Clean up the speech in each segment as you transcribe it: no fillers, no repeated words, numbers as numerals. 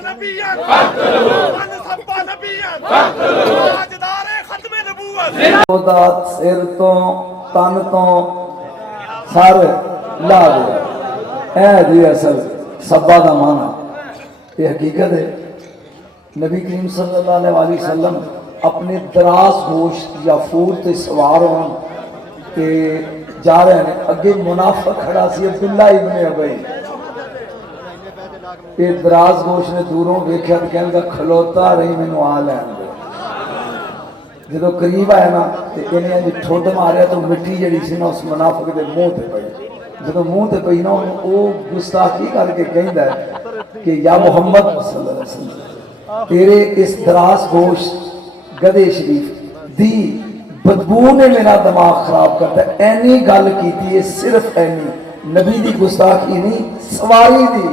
नबिय्यन मन सब्बा नबिय्यन ताजदारे खत्मे नबूवत ओदा सिर तो तन तो सर ला दे ऐ जी असल सब्बा का माना ये हकीकत है। नबी करीम सल्लल्लाहु अलैहि वसल्लम अपने दराज गोश या फूर ते सवार होन ते जा रहे हैं, अगे मुनाफिक खड़ा सी अब्दुल्ला इब्न अबई। ये दराज गोश ने दूरों वेख्या तो कहने खलोता रही मैनू आ लैन दे। जो करीब आया ना तो इन्हें ठुड मारिया तो मिट्टी जी सी ना उस मुनाफिक के मुँह से पई। जो मुँह से पई ना वो गुस्ताखी करके कहता है कि या मुहम्मद सल्लल्लाहु अलैहि वसल्लम तेरे इस दराज गोश गधे शरीफ दी बदबू ने मेरा दिमाग खराब करता। ऐनी गल की सिर्फ ऐनी, नबी दी गुस्ताखी नहीं सवारी दी।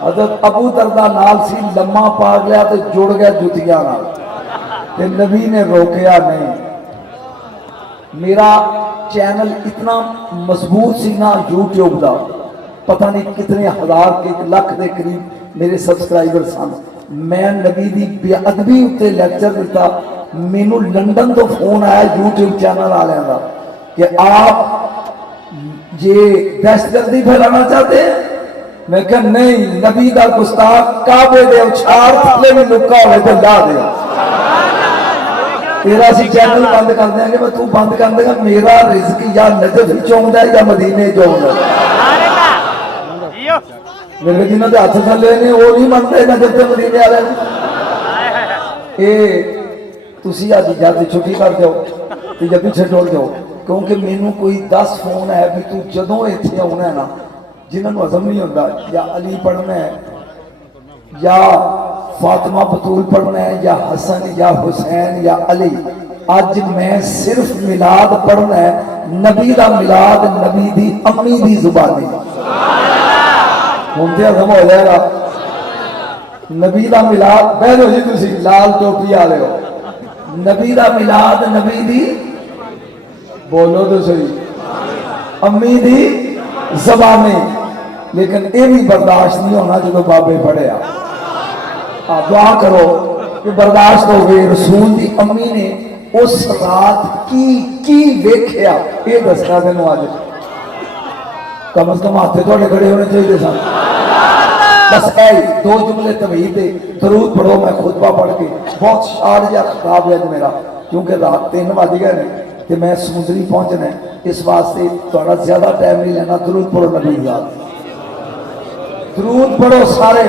हज़रत अबू दरदा नाल सी, लम्मा पा गया तो जुड़ गया जुतियां नाल ते नबी ने रोकया नहीं। मेरा चैनल इतना मजबूत सी ना यूट्यूब का, पता नहीं कितने हजार के लाख के करीब मेरे सब्सक्राइबर सन। मैं नबी की बेअदबी उत्ते लैक्चर दिता। मैनू लंदन तो फोन आया यूट्यूब चैनल वालों का कि आप ये दहशतगर्दी फैलाना चाहते हैं। मैं कहा नहीं, नबी का गुस्ताख काबे दे उछाड़ थले में लुका हो तो ला दे तेरा सी चैनल बंद कर देंगे। मैं तू बंद कर देगा, मेरा रिज़्क या नजफ चाहता है या मदीने चाहता है। मेरे जिन्होंने हाथ थले ने वो नहीं मनते नजफ ते मदीने वाले तुसी अज जल्दी छुट्टी कर जाओ तो या पीछे टोल जाओ, क्योंकि मैनू कोई 10 फोन है भी तू जदों इत्थे आना है ना, जिन्होंने हजम नहीं होता या अली पढ़ना है या फातिमा बतूल पढ़ना है या हसन या हुसैन या अली। अज मैं सिर्फ मिलाद पढ़ना है, नबी का मिलाद नबी दी अम्मी दी जुबानी हूं तो हजम हो जाएगा। नबी का मिलाद बह लो जी, तुसी लाल टोपी आ रहे हो। नबी का मिलाद नबी दी बोलो तो सही अम्मी दी जबाने, लेकिन ये भी बर्दाश्त नहीं होना जो बाबे पढ़िया। दुआ करो कि बर्दाश्त हो गई। रसूल की अम्मी ने उस रात की वेख्या ये दसना तेन अज कम से कम हाथे थोड़े खड़े होने चाहिए सन। बस ऐ 2 जुमले तवीद दरूद पढ़ो। मैं खुतबा पढ़ के बहुत शार या खराब है मेरा, क्योंकि रात 3 बज गए ने तो मैं समुद्री पहुंचना है, इस वास्ते थोड़ा ज्यादा टाइम नहीं लेना। दरूद पढ़ो नबी का, दरूद पढ़ो सारे।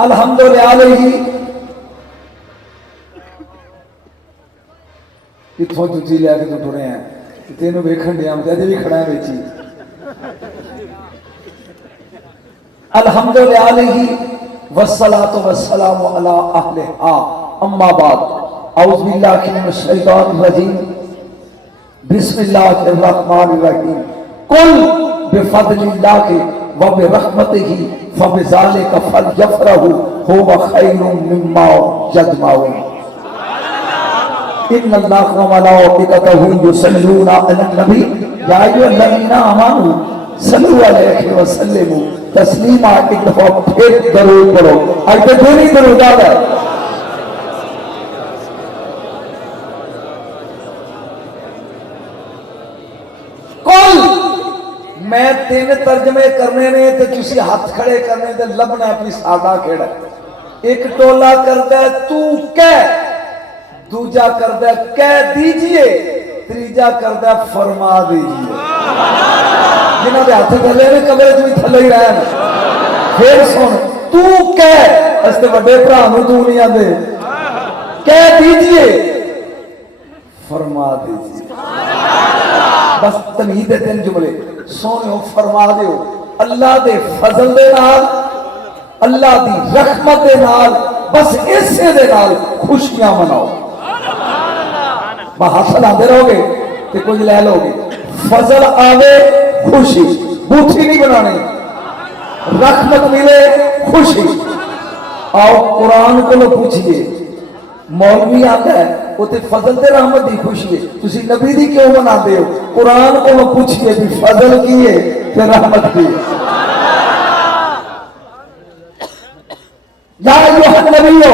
अल्हम्दुलिल्लाह इतों जुती लैके तो टुरे हैं तेन वेखन दिया अजे भी खड़ा है बेची। अल्हम्दुलिल्लाह वस्सलातु वस्सलामु अला अहलिहा अम्मा बाद औज़ु बिल्लाहि मिनश शैतानिर रजीम बिस्मिल्लाहिर रहमानिर रहीम कुल बिफज़लिल्लाहि व बिरहमतिही फबिज़ालिका फलयफ़रहू हुवा खैरुम मिम्मा यजमाऊन। इन्नल्लाह व मलाइकतहू युसल्लूना अलन नबी या अय्युहल्लज़ीना आमनू सल्लू अलैहि व सल्लिमू तस्लीमा। एक दफा फिर दरूद पढ़ो। आज तो दो नहीं दरूद आ गए। कुल मैं 3 तर्जमे करने ने तो तुसी हाथ खड़े करने ते लभना भी साडा केड़ा। एक टोला करदा तू कह, दूजा करदा कह दीजिए, तीजा करदा फरमा दीजिए। जिन्हों के हाथ थले ने कमरे च भी थले ही रहन। फिर सुन, तू कह असते बड़े भरा तू नहीं आते, कह दीजिए फरमा दीजिए। बस तमीद 3 जुमले सोने फरमा दो। अल्लाह दे फजल दे नाल, अल्लाह दी रहमत दे नाल, बस इसे दे नाल खुशियां मनाओ। हासिल आते रहोगे तो कुछ ले लोगे। फजल आवे खुशी, बूथी नहीं बनानी। रहमत मिले खुशी। आओ कुरान को पूछिए, मौलवी आता है उते फजल ते रहमत की खुशी है, तुसी नबी दी क्यों मनाते हो? कुरान को मैं पूछिए भी फजल की है ते रहमत की है। या अय्युहन नबियो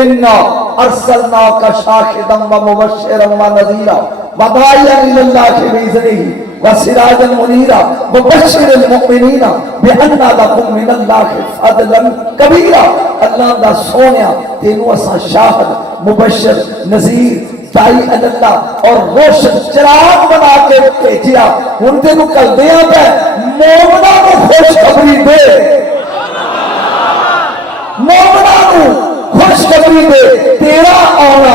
इन्ना अरसलनाका शाहिदन व मुबश्शिरन व नज़ीरा व दाइयन इलल्लाहि बिइज़निही व सिराजन मुनीरा व बश्शिरिल मुमिनीना बिअन्ना लकुम मिनल्लाहि फज़लन कबीरा। अल्लाह दा सोनिया तेनू असां शाहिद मुबश्शिर नज़ीर दाई अल्लाह और रोशन चिराग बना के भेजिया। हुण तेनू कलदियां पे मोमना को खुशखबरी दे, मोमना को खुशखबरी दे, तेरा आना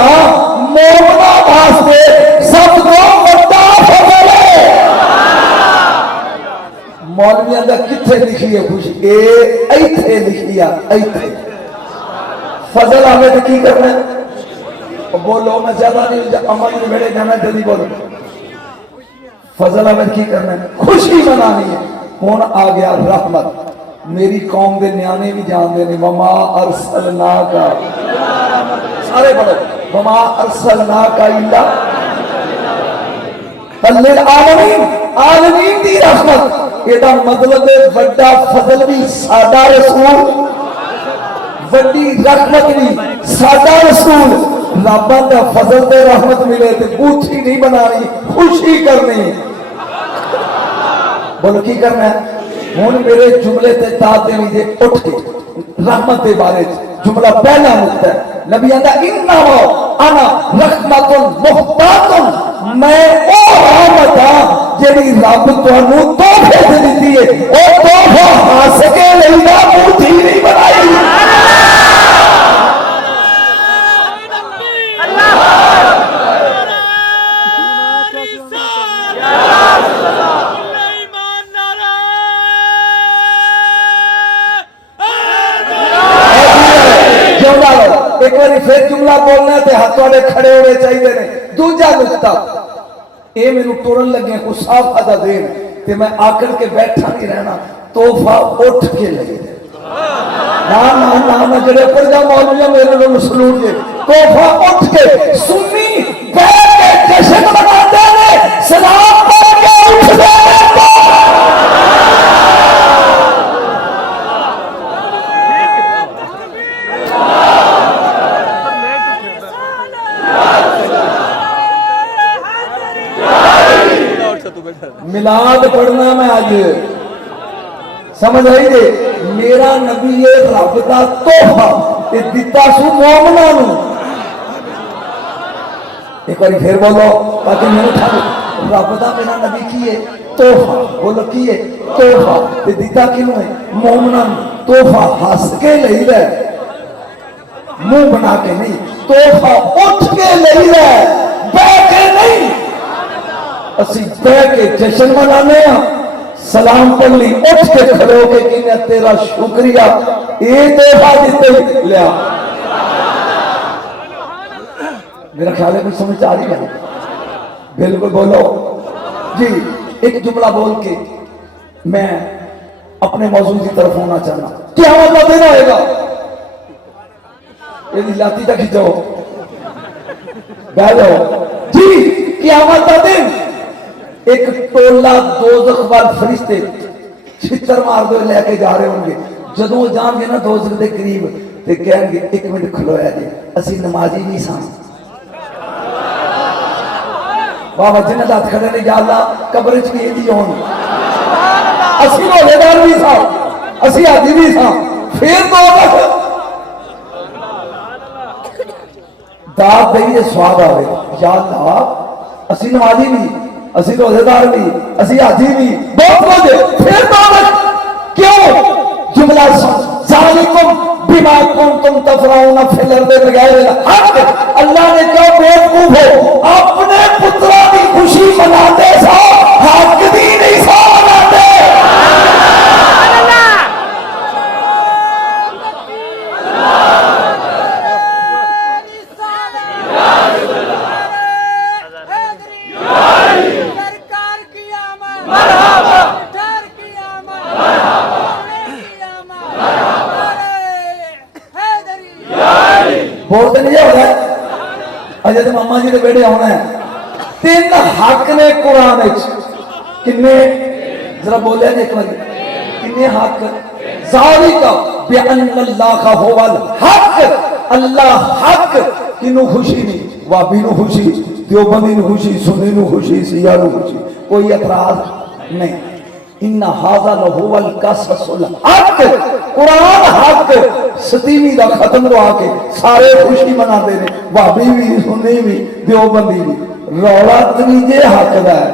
मोमना वास्ते सब तो बड़ा फजल है। मौलवियां दा किथे लिखी है खुशी? इथे लिखी है, इथे फजल आवे तो की करना है? बोलो, मैं ज्यादा नहीं अमल में बेड़े जाना, जल्दी बोलो। फजल आवे की करना है? खुशी मनानी है। हुण आ गया रहमत। मेरी कौम के न्याणे भी जानते हैं वमा अरसलनाका, सारे पढ़ो वमा अरसलनाका इल्ला लिल आलमीन, आलमीन दी रहमत। एदा मतलब है बड़ा फजल भी सादा रसूल, बड़ी रहमत भी सादा रसूल। रब दा फजल ते रहमत मिले तो बूथी नहीं बनानी, खुशी करनी। बोलो की करना है? हुण मेरे जुमले ते दाद देनी जे उठ के रहमत के बारे जुमला पहला मुकता है। नबी आंदा इन्ना अना रहमतुन मुहतातुन, मैं ओ रहमत हां जेड़ी रब तुहानू तोहफे दे दित्ती है। ओ तोहफा हंस के लईदा, बूथी नहीं बनाई। एक बार फिर जुमला बोलना तो हाथ वाले खड़े होने चाहिए ने। दूजा नुकता ये मैनू तुरन लगे कुछ साफ अदा देन ते मैं आकर के बैठा नहीं रहना, तोहफा उठ के लगे ना ना ना ना जेड़े ऊपर जा मौलविया मेरे को सलूट दे। तोहफा उठ के सुन्नी बैठ के जश्न मनाते हैं, सलाम पढ़ के उठते हैं। मिलाद पढ़ना मैं आज समझ आई जे मेरा नबी ये रब का तोहफा ते दिता सु मोमना नू। एक बार फिर बोलो ताकि मैं उठा। रब का मेरा नबी की है तोहफा, बोलो की है तोहफा ते दिता किनू है? मोमना नू। तोहफा हंस के लईदा, मुंह बना के नहीं। तोहफा उठ के लईदा, बैठ के नहीं। असी बह के जश्न मनाने, सलाम पढ़ ली, उठ के खड़े होके कहने तेरा शुक्रिया ये तोहफा दिते लिया। मेरा ख्याल है कुछ समझ आ रही है? बिल्कुल बोलो जी। एक जुमला बोल के मैं अपने मौजू की तरफ होना चाहना। क्या मतलब देना होगा? यदि लाती तक खिंचाओ, बह जाओ जी। क़यामत का दिन एक टोला दोज़ख वाल फरिश्ते छितर मार दो लेके जा रहे होंगे। जदों जाएंगे ना दोज़ख के करीब ते कहेंगे एक मिनट खलोया जी, असी नमाजी नहीं सा। बाबा जिन्हें हाथ खड़े ने, या अल्लाह कब्र च भी दी होन, असी रोजेदार भी सा, असी हाजी भी सा। फिर दोज़ख दाद दईए स्वाद आवे, या अल्लाह असी नमाजी भी, असी रोजेदार भी, असी हाजी भी, बहुत कुछ। फिर दोज़ख क्यों? जुमला ज़ालिकुम बिमा कुंतुम तफराउन फिल अर्दि बिगैर हक़। अल्लाह ने कहा बेवकूफ हो, अपने पुत्रा की खुशी मनाते सा, हक दी नहीं सा मनाते। बोलते नहीं हो रहा अजे तो मामा जी के बेड़े आना है। 3 हक ने कुरान किन्ने जरा बोलिया जी एक बार किन्ने हक ज़ालिका बिअन्नल्लाह हुवल हक अल्लाह हक किनू खुशी नहीं वाबी नू खुशी देवबंदी नू खुशी सुन्नी नू खुशी सिया नू खुशी कोई एतराज नहीं। इन्ना हाज़ा लहुवल कससुल हक कुरान हक 7वीं दा खत्म तो आके सारे खुशी मनाते हैं वाबी भी सुन्नी भी देवबंदी भी रौला तीजे हक दा है।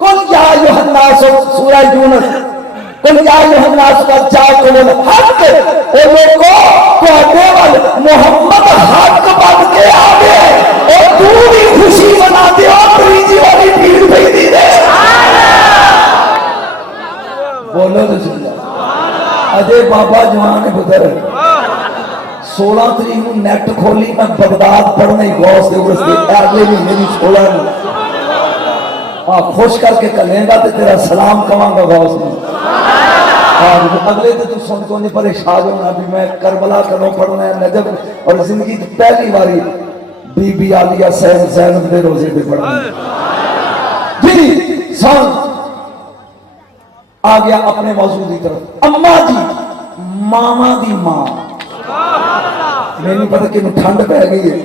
कुल या अय्युहन्नास सूरह यूनुस कुल या अय्युहन्नास कद जाअकुमुल हक ओ लोगो तुहाडे वल मोहम्मद हक बन के आ गए और तू भी खुशी मनाते हो त्रीजी वाली भीड़ भेजी दे बोलो तो सुन अजय बाबा जवान पुत्र 16 तरीक को नेट खोली मैं बगदाद पढ़ने गौस के अगले महीने की 16 को खुश करके कलेगा तो तेरा सलाम कवांगा गौस में। अगले तो तू सुन को नहीं परेशान होना भी मैं करबला करो पढ़ना है नजब और जिंदगी की पहली बारी बीबी आलिया ज़ैनब के रोजे पे पढ़ना जी सन आ गया अपने मौजूद की तरफ। अम्मा जी मामा दी मां मैंने पता कि ठंड पै गई है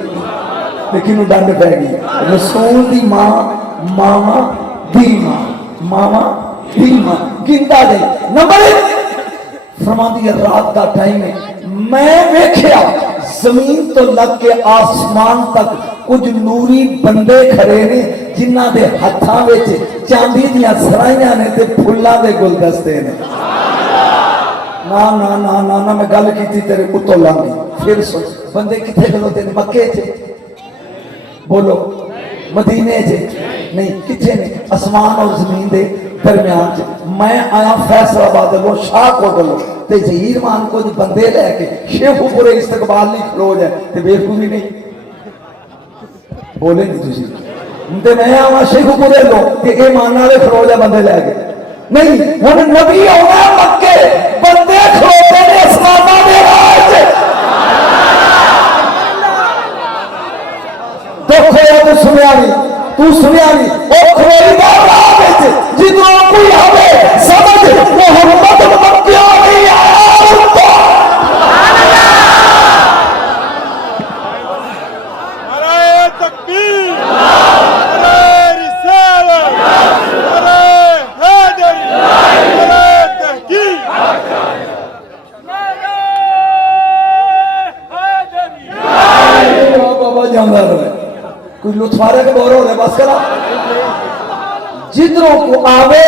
लेकिन डंड पै गई रसूल दी मां मामा दी मां मामा दी मां गिनता दे नंबर 1 फरमाती है रात का टाइम है मैं वेख्या जमीन तो लग के आसमान तक कुछ नूरी बंदे खड़े ने जिन्हां दे हत्थां विच चांदी दियां सराइयां ने ते फुल्लां दे गुलदस्ते ने। ना ना ना ना ना मैं गल की तेरे उत्तों लांगी फिर सुन बंदे किथे खलोते ने मक्के च बोलो मदीने च नहीं किथे ने आसमान और जमीन दे दरम्यान च। मैं आया फैसलाबाद लो शाहकोट लो ते जहीर मान को बंदे लैके शेखुपुरे इस्तकबाल नहीं खलो जाए ते बेवकूफी नहीं बोले नहीं तुसी ते मैं आवा शेखुपुरे लो ते ए मान वाले खलो जाए बंदे लैके नहीं हुन नबी आउणा मक्के बंदे खलोते ने इस्लामा दे राज दुख होया तू सुनिया नहीं ओ खलोई दा राह विच जिदों कोई आवे समझ मोहम्मद मक्के नहीं आया नारे तकबीर नारे रिसालत नारे हैदरी नारे तहकीक नारे हैदरी बाबा जांदा रहे कोई लुत्फारे के बोर हो रहे बस करा जिधरों को आवे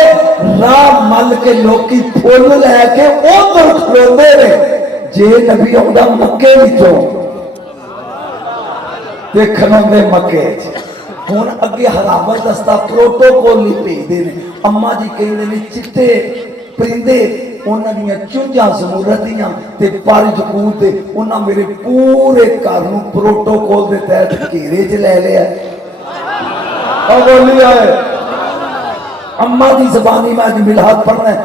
राम मल के लोकी फुल लैके उधर खलोते ने जे नबी आउंदा मक्के विचों ते खलोंदे मक्के हुण अगे हरामत दस्ता प्रोटोकॉल ही भेजदे ने। अम्मा जी कहंदे ने चिट्टे परिंदे उन्हां दीयां चुंझां समूरतियां ते पर जकूर ते उन्हां मेरे पूरे घर नूं प्रोटोकॉल दे तहत घेरे च ले लिया। बोली आए अम्मा की जबानी में आज मिलाद पढ़ना है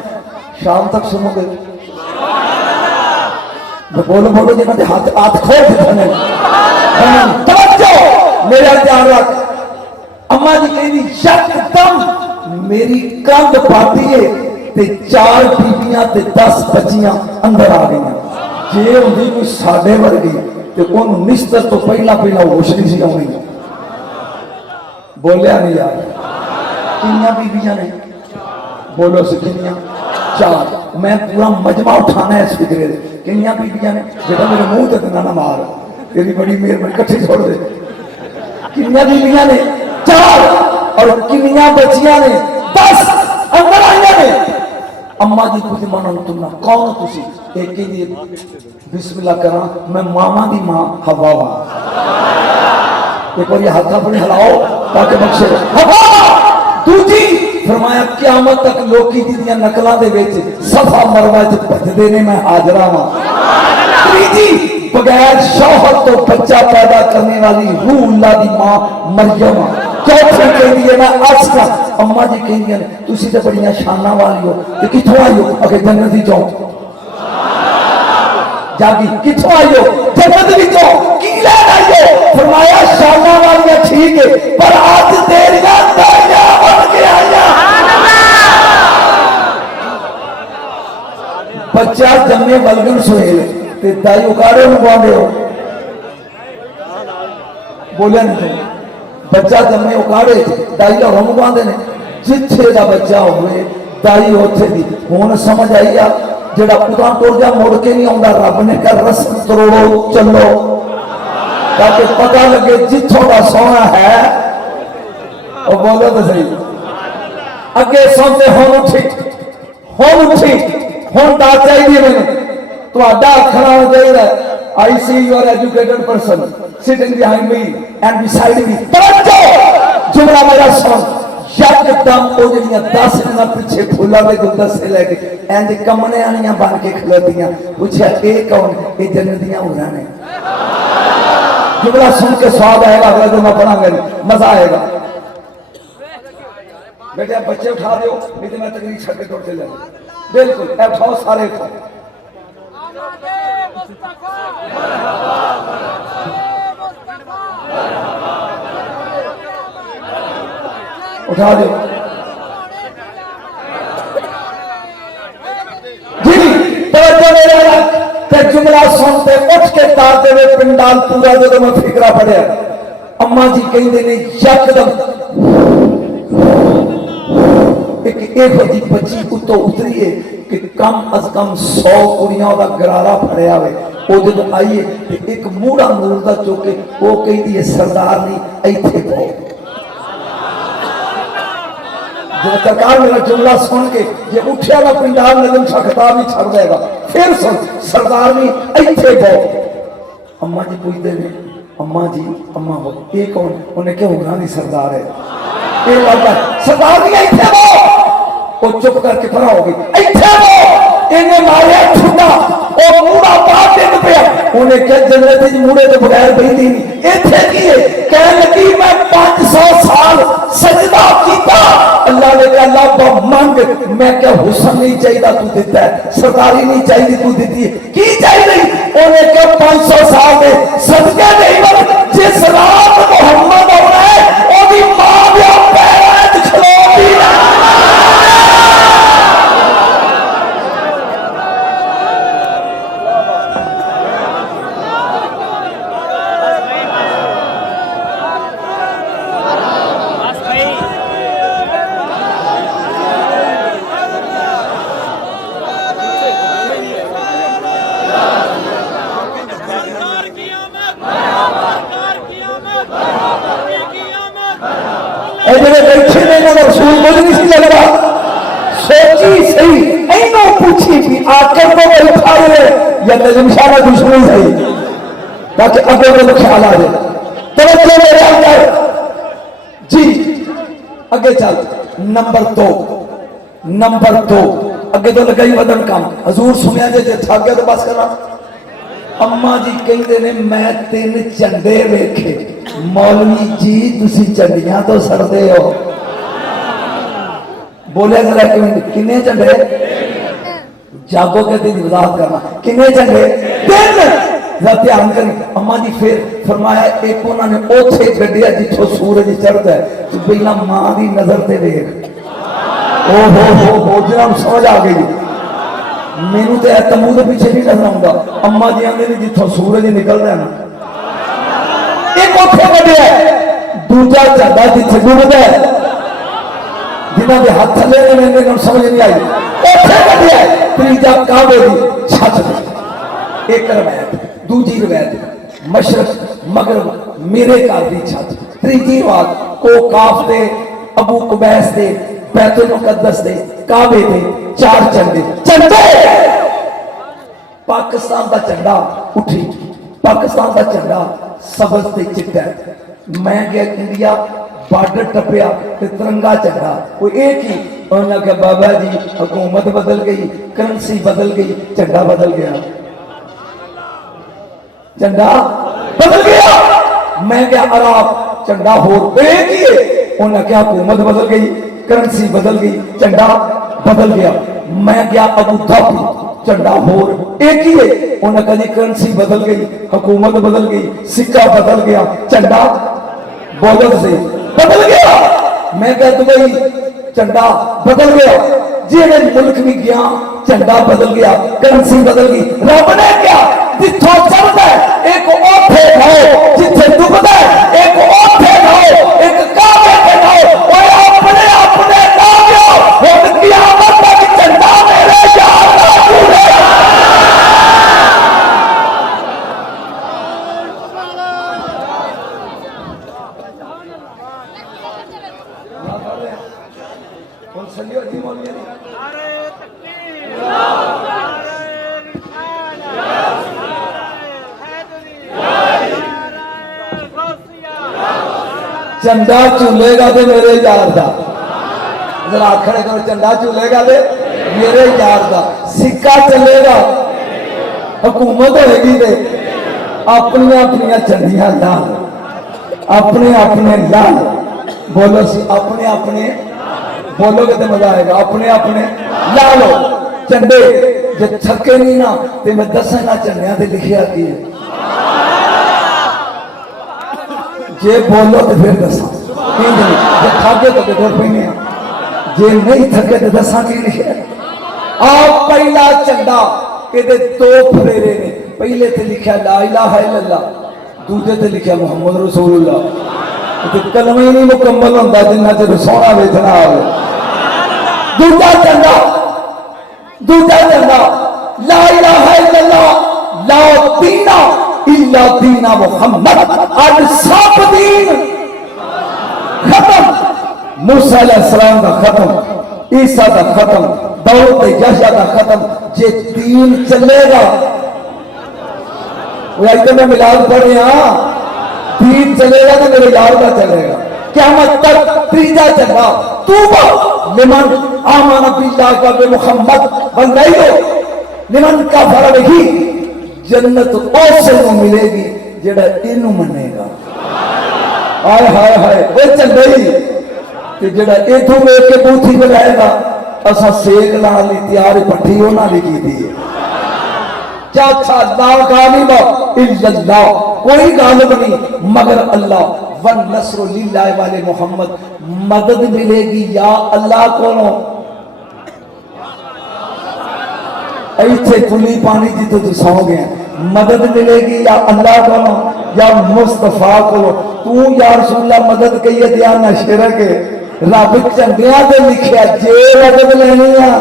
शाम तक सुनोगे बोलो बोलो जी मैं हाथ हाथ खोल दिखाने मेरा ध्यान रख। अम्मा जी कहती यकदम मेरी कंध पाटी है ते 4 बीबियां ते 10 बच्चियां अंदर आ गई जे होंदी कोई साडे वर्गी ते ओनू निस्तर तो पहला पहला होश नहीं सी आउणी। बोलिया नहीं यार कितनी बीबियां ने बोलो कितनियां 4 मैं पूरा मजमा उठाना है इस फिक्रे कितनी बीबियां ने बेटा मेरे मुंह तक ना मार तेरी बड़ी मेहरबानी कट्ठी छोड़ दे। कितनी बीबियां ने 4 और कितनी बच्चियां ने 10 अंदर आईया ने। अम्मा जी कुछ मनो तुम ना कौन तुसी एक ही बिस्मिल्लाह करा मैं मामा दी मां हवा वा एक बार हाथ अपने हिलाओ ताकि बख्शे दूजी फरमाया क़यामत तक लोकी दी नकलों दे विच सफा मरवा च भजदे ने मैं हाजरा वा। तीजी बगैर शौहर तो बच्चा पैदा करने वाली रूह अल्लाह दी मां मरियम। चौथी कहती है मैं आसरा। अम्मा जी कहती है तुसी तो बड़ियां शाना वाली हो ते किथों आई हो अगे जन्नती चौं जागी किथों आइयो जन्नत विचों की लैन आइयो फरमाया शाना वालियां ठीक है पर अज तेरियां दाइयां बन के आइयां बच्चा जम्मे बलगम सुहेल ते दाई उगाड़े मंगवाते हो बोलिया नहीं बच्चा जम्मे उगाड़े दाई लाहौर मंगवाते ने जिथे का बच्चा होवे दाई उथे दी हुण समझ आई आ जेड़ा उदा टुर जा मुड़ के नहीं आउंदा रब ने कहा रस्म तरोड़ो चलो ताकि पता लगे जिथों का सोना है और बोलो तो सही अगे सोते हुण उठी हुण दा चाहिए मैंने तुहाडा आखना होना चाहिए I see you are educated person sitting behind me and beside me तवज्जो जुमला मेरा सुन यकदम वो जड़ियां 10 दिन पीछे फूलों के गुलदस्ते लेके इंज कमने आनियां बन के खलोतियां पूछा ये कौन ये जन्नतियां होना ने जुमला सुन के स्वाद आएगा अगला जो मैं पढ़ांगा मजा आएगा बेटा बच्चे उठा दो नहीं तो मैं तकरीर छड़ के तोड़ चले बिल्कुल उठाओ सारे उठाओ उठा दो जी तो जुमला सुनते उठ के तार दे पिंडाल पूरा जो मैं फिकरा पढ़िया अम्मा जी कहते ने यकदम एक जी बच्ची उतो उतरी है कि कम अज कम 100 कुड़ियां का गरारा फड़िया हो वो जो आई है एक मूड़ा नूर का चुके वो कहती है सरदार नहीं इथे पाओ सरकार मेरा जुमला सुन के जे उठिया ना पिंडाल नजम सा खिताब ही छड़ देगा फिर सुन सरदार नहीं इथे पाओ अम्मा जी पूछते ने अम्मा जी अम्मा हो ये कौन उन्हें क्या होगा नहीं सरदार है ये लगता सरदार नहीं इथे पाओ वो चुप करके खड़ा हो गई इथे पाओ इन्हें मारे छुटा और मूड़ा बाहर दिन पे उन्हें क्या जन्नत च मूड़े तो बगैर बैठी नहीं इथे की है कह लगी मैं 500 साल सजदा कीता अल्लाह ने कहा अल्लाह मंग मैं क्या हुस्न नहीं चाहिए तू देता है सरदारी नहीं चाहिए तू देती है की चाहिए उन्हें क्या 500 साल दे सदके नहीं बन जिस रात मोहम्मद आना है ओदी मां दे पैरां च खलोती ना रसूल कुछ नहीं सी लगता सोची सही इनो पूछी कि आकर तो वही खा रहे या नजम शाह का दुश्मन सही ताकि अगर वो ख्याल आ जाए तवज्जो मेरे अंदर जी आगे चल नंबर 2 अगे तो लगाई वदन काम हजूर सुनिया जे थक गया तो बस करा अम्मा जी कहते ने मैं 3 झंडे वेखे मौलवी जी तुसी झंडियां तो सड़ते हो बोले जरा किन्ने झंडे जागो के दिन वजाहत करना किन्ने झंडे 3 जरा ध्यान करी अम्मा जी फिर फरमाया एक उन्होंने ओथे गड्डिया जिथों सूरज चढ़ता है तो पहला मां की नजर से वेख ओ हो जरा समझ आ गई मैनू तो तमू के पीछे नहीं नजर आऊंगा अम्मा जी आंदे ने जिथों सूरज निकलता है ना एक ओथे गड्डिया दूजा झंडा जिथे डुबदा है जिन्होंने हाथ थले मैंने समझ नहीं आई ओथे गड्डिया तीजा काबे की छत एक रवायत दूजी रवायत मशरक मगरब मेरे घर की छत तीजी बात को काफ दे अबू कुबैस दे बैतुल मुकद्दस दे काबे दे 4 झंडे पाकिस्तान का झंडा उठी पाकिस्तान का झंडा सबज ते चिट्टा मैं गया इंडिया बॉर्डर टपया तिरंगा झंडा वो एक ही उन्होंने कहा बाबा जी हुकूमत बदल गई करेंसी बदल गई झंडा बदल गया झंडा बदल गया मैं क्या अराब झंडा होर एक ही है उन्होंने क्या हुकूमत बदल गई करेंसी बदल गई झंडा बदल गया मैं गया अबू धाबी, झंडा होर एक ही है। उन्हें कभी करेंसी बदल गई, हुकूमत बदल गई, सिक्का बदल गया, झंडा बदल से बदल गया। मैं क्या दुबई झंडा बदल गया, जेड़े मुल्क भी गया झंडा बदल गया, करेंसी बदल गई। रब ने क्या जिथों चलता है एक ओथे खाओ, जिथे डुबदा है एक ओथे खाओ, एक काबे के खाओ। ओए अपने अपने काबे हुन कियामत तक झंडा मेरे यार दा टूटे। कौन सलियो जी मौलवी झंडा झूलेगा तो मेरे यार दा, जरा आखड़े करो झंडा झूलेगा तो मेरे यार दा। सिक्का चलेगा, हुकूमत होगी तो अपनी अपनी झंडियां लाल, अपने अपने लाल। बोलो सी अपने अपने बोलोगे तो मजा आएगा। अपने अपने ला लो झंडे, जो थके नहीं ना तो मैं दसा ना झंडिया से लिखिया की है। जे बोलो तो फिर दसा, जे थके तो फिर पैने, जे नहीं थके तो दसा की लिखे। आप पहला झंडा ये दो फरेरे ने, पहले तो लिखा ला इलाहा इल्लल्लाह, दूजे ते लिखा मुहम्मद रसूलुल्लाह। तो कलमा ही नहीं मुकम्मल होता जिन्ना चर सोना वेचना आवे। दूजा झंडा ला इलाहा इल्लल्लाह ला दीना इल्ला दीना मुहम्मद। आज सब दीन खत्म, मूसा अलैहिस्सलाम का खत्म, ईसा का खत्म, दाऊद यहया का खत्म। जे दीन चलेगा तो मैं मिलाद पढ़े हाँ, दीन चलेगा तो मेरे यार का चलेगा। क़यामत तक तीजा झंडा तूबा लिमन आमन बिल्लाह व मुहम्मद वल्लैल लिमन कफर बिही। जन्नत उसे को मिलेगी जेड़ा इनू मनेगा। हाय हाय हाय वो झंडे ही ते जेड़ा इथों वेख के बूथी बनाएगा। असा सेक लाने ली तैयार पट्टी उन्हां ने की दी है। चाचा ला गालिबा इल्लल्लाह, कोई गालिब नहीं मगर अल्लाह। वन नस्रु लिल्लाह वाले मोहम्मद, मदद मिलेगी या अल्लाह को। ऐसे खुली पानी जितो तू सौ गया, मदद मिलेगी या अल्लाह को या मुस्तफा को। तू या रसूलुल्लाह मदद कही दिया ना शिरक रब झंडिया से लिखिया। जे मदद लेनी है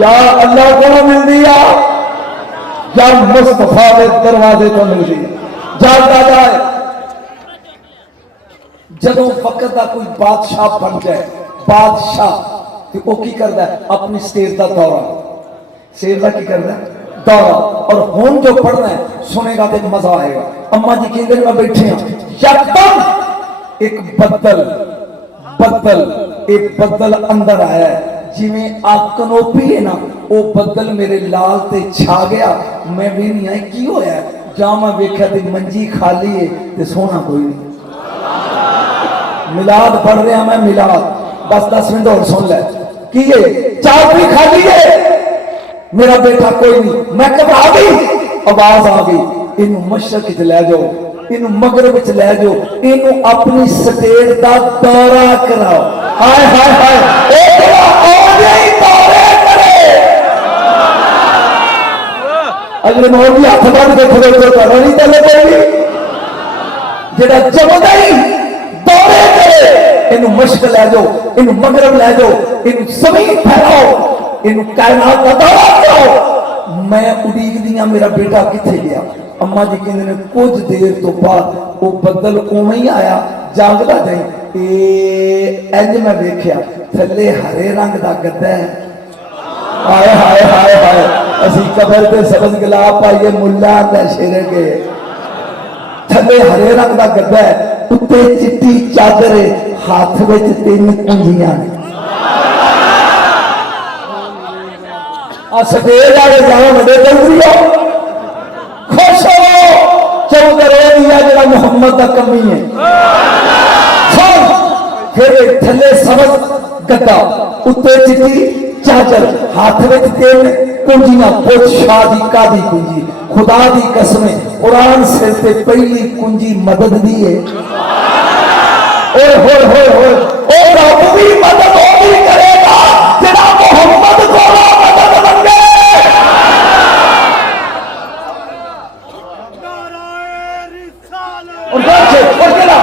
या अल्लाह को मिलती है या मुस्तफा के दरवाजे को मिलती है। जाता जाए जदों वक्त का कोई बादशाह बन जाए, बादशाह तो वो की करता है अपनी स्टेज का दौरा, स्टेज का की करता है दौरा। और हुन जो पढ़ना है सुनेगा तो मजा आएगा। अम्मा जी कहते मैं बैठे हैं, यकदम एक बदल अंदर आया है जिमें कनोपी है ना, वो बदल मेरे लाल ते छा गया। मैं भी नहीं आई की होया, जा मैं वेख्या ते मंजी खाली है ते सोना कोई नहीं। मिलाद पढ़ रहा मैं, मिलाद बस 10 मिनट और सुन ले की है। चाबी खाली है, मेरा बेटा कोई नहीं। मैं घबरा गई, आवाज आ गई इनू मशरक च लै जाओ, इनू मगरब च लै जाओ, इनू अपनी स्टेज का दौरा कराओ। हाय हाय हाय अगले मौलवी हाथ बन के खड़े तो करो नहीं तो लगेगी। जेड़ा जमदा ही दौरे करे, इनू मशक लै जाओ, इनू मगरब लै जाओ, इनू जमीन फैलाओ, इनू कायनात का दौरा कराओ। मैं उड़ीक दिया मेरा बेटा किथे गया। अम्मा जी कहते ने कुछ देर तो बाद वो बदल उवें ही आया, जागदा जाए। इंज मैं वेख्या थले हरे रंग का गद्दा है। हाय हाय हाय हाय असी कबर पे सबज गुलाब पाइए मुल्ला शेरे के। थले हरे रंग का गद्दा है, उत्ते चिट्टी चादर है, हाथ में 3 कुंजियां ने। सफेद वाले जाओ बड़े जल्दी हो, खुश हो चौधरी दिया जरा मोहम्मद का कमी है। फिर थले सबज गद्दा उत्ते चिट्टी चादर हाथ में तेल कुंजियां पुछ शाह दी कादी कुंजी खुदा दी कसम कुरान सिर ते पहली कुंजी मदद दी है ओ रब भी मदद वो भी करेगा जेड़ा मोहम्मद को मदद मंगे और केड़ा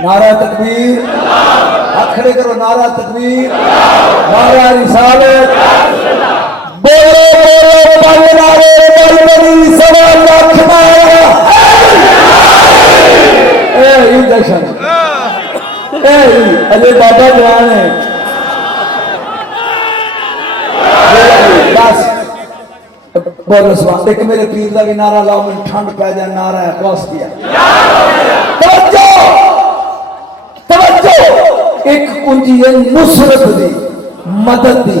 नारा तकबीर खड़े करो नारा तकबीर नारा रिसालत बोलो बोलो पाले नारे बड़ी सवा लाख नारा ए जशन अजय बाबा जान है बस बोलो सुभान एक मेरे पीर का भी नारा लाओ मैं ठंड पै जाए नारा है क्रॉस किया एक कुंजी है नुसरत दी मदद दी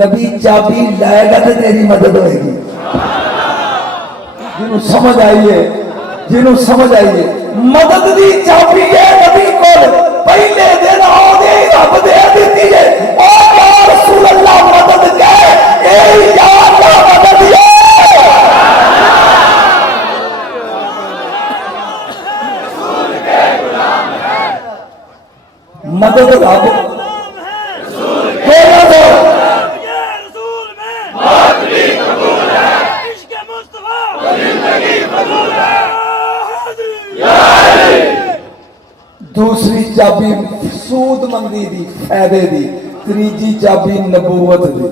नबी चाबी लाएगा तो तेरी मदद होएगी जिन्हों समझ आइए मदद दी चाबी है नबी को पहले दिन आओगे रब दे दी है ओ या रसूल अल्लाह मदद के ए या अल्लाह मदद दे मदद रब दूसरी चाबी सूदमंदी दी फायदे दी तीजी चाबी नबूवत दी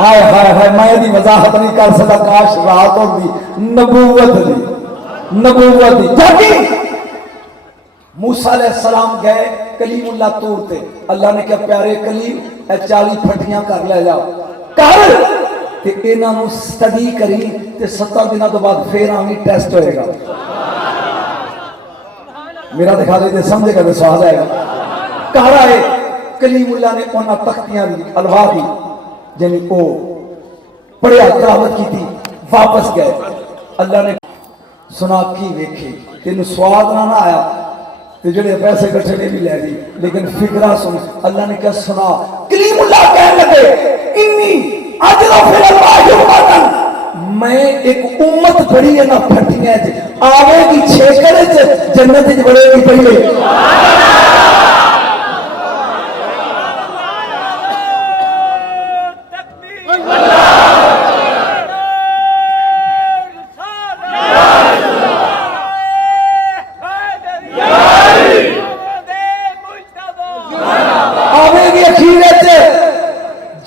हाय हाय हाय मैं दी वजाहत नहीं कर सकता काश रात होगी नबूवत दी चाबी मूसा अलैहिस्सलाम गए कलीमुल्लाह तूर ते अल्लाह ने कहा प्यारे कलीम 40 फटियां कर ले जाओ कर ते इन्हां नूं स्टडी करी ते 7 दिनों तो बाद फिर आवी टेस्ट होएगा मेरा दिखा दे समझेगा तो स्वाद आएगा घर आए कलीमुल्लाह ने उन्हां तख्तियां दी अलवा दी जिन्हें ओ पढ़िया तिलावत की थी वापस गए अल्लाह ने सुना की वेखी तेन स्वाद ना आया ते जेड़े पैसे कट्ठे ने भी ले ली लेकिन फिक्रा सुन अल्लाह ने क्या सुना कलीमुल्लाह कहने लगे इन्नी आज लो फिर अल्लाह मैं एक उम्मत बड़ी है ना फटियां च आवेगी छेकड़े च जन्नत च बढ़ेगी पहले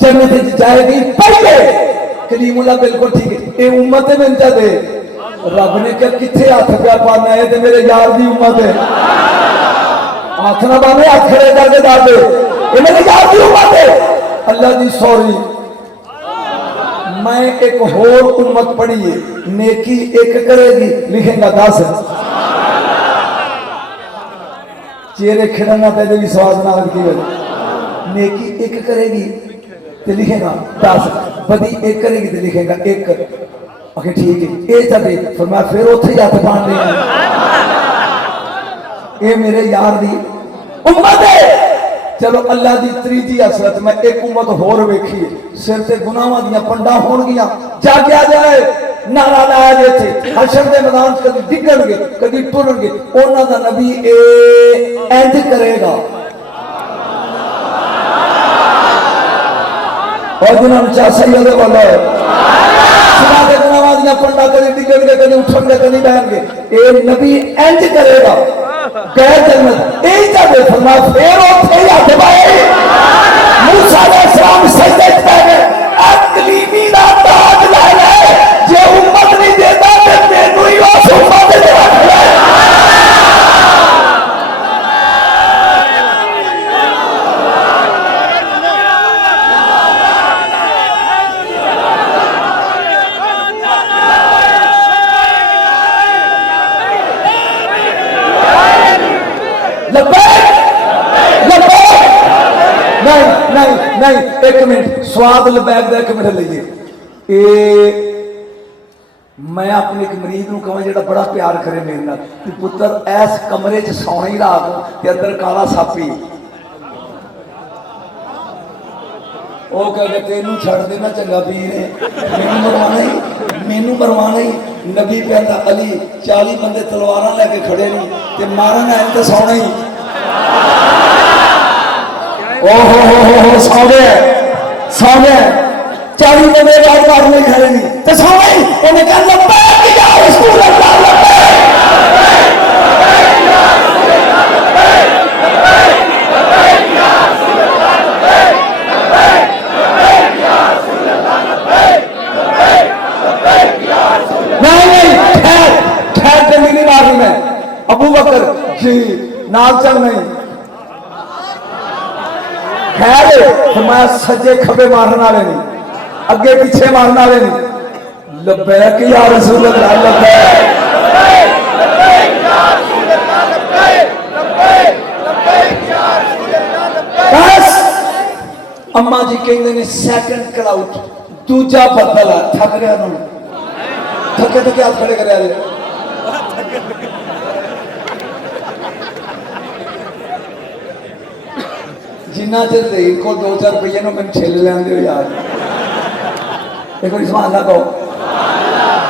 जन्नत जाएगी पहले कलीमुल्लाह बिल्कुल ठीक है ये उम्मत है मिलता दे रब ने क्या किथे हाथ पिया पाना है ते मेरे यार दी उम्मत है हाथ ना पाने हाथ खड़े करके दस दे ये मेरे यार दी उम्मत है अल्लाह दी सॉरी मैं एक होर उम्मत पढ़ी है नेकी एक करेगी लिखेगा 10 चेहरे खिड़ना पहले भी स्वाद ना की वजह नेकी एक करेगी तो लिखेगा 10 बदी एक करेगी तो लिखेगा 1 आखिर ठीक है ये चले फिर मैं फिर उथे ही हाथ पान लिया ये मेरे यार दी उम्मत है चलो अल्लाह दी त्रीजी असरत मैं एक उम्मत होर वेखी सिर ते गुनाहां दी पंडा होणगियां जागया जाए नारा लाया जाए हशर दे मैदान कभी डिगणगे कभी टुरनगे उन्हां दा नबी इंज करेगा और जिन्होंने चाह सही वाला पंडा कभी डिगणगे कभी उठणगे कभी बहनगे ये नबी इंज करेगा गए जन्नत यही जाते फरमा फिर उठे हाथ पाए मूसा अलैहिस्सलाम सजदे च पै गए तकलीमी दा ताज लै गए जे उम्मत नहीं देता ते मैनू ही उस उम्मत च रख ले नहीं नहीं, एक मिनट स्वाद लबैक का एक मिनट लीजिए। मैं अपने एक मरीज को कहां जो बड़ा प्यार करे मेरे नाल कि पुत्र इस कमरे च सौना ही रात को ते अंदर काला सापी वो कहते तेनू छड़ देना चंगा पीर है मैनू मरवाना ही नबी कहता अली 40 बंदे तलवार लैके खड़े नहीं ते मारन आए तो सौना ही ओहो सौ गए 40 बंदे बात मारने खड़े नहीं तो सौना ही उन्हें कहा लब्बैक या रसूल अल्लाह लब्बैक अबू बकर जी नाल चल नहीं खैर मैं सज्जे खबे मारने वाले नहीं अगे पीछे मारने वाले नहीं लब्बैक या रसूल अल्लाह लब्बैक बस अम्मा जी कहते ने सैकंड क्लाउड दूजा बदल थक गया थके थके हाथ खड़े कर जिन्ना चिर देर को 2-4 रुपये मैं छिल लेंदे हो यार एक बार सुभान अल्लाह कहो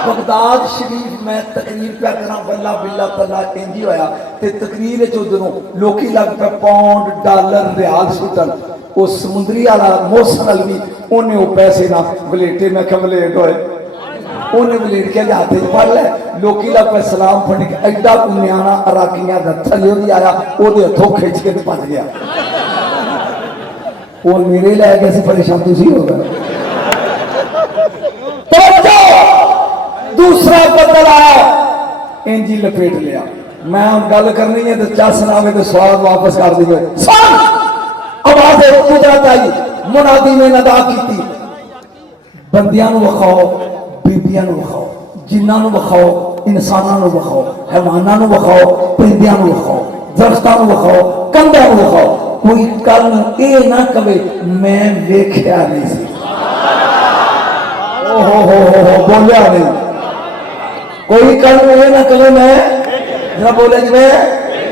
बगदाद शरीफ मैं तकरीर पे करा बल्ला बिल्ला तला इंजी होया ते तकरीर च उधरों लोकी लग पे पाउंड डॉलर रियाल सुटन वो समुंदरी वाला मोहसन अलवी उन्हें वो पैसे ना वलेटे मैं क्या वलेट होए उन्हें वलेट के हाथ च फड़ लै लोकी लग पे सलाम फड़ के एडा न्याणा अराकियां दा थल्ले भी आया ओदे हथों खिंच के भज गया और मेरे लायक ऐसे परेशान तुसी हो गए तो दूसरा बदल आया इंजी लपेट लिया मैं हम गल करनी है तो चस ना आवे तो स्वाद वापस कर दी आवाज कुदरत आई मुनादी ने नदा की बंदियां विखाओ बीबियां विखाओ जिन्ना विखाओ इंसाना विखाओ हैवाना विखाओ परिंदियां विखाओ दरख्तां विखाओ कंधा विखाओ कोई कल ये ना कवे मैं वेख्या नहीं सी ओहो हो बोलिया नहीं कोई कल ये ना कवे मैं जरा बोले जी मैं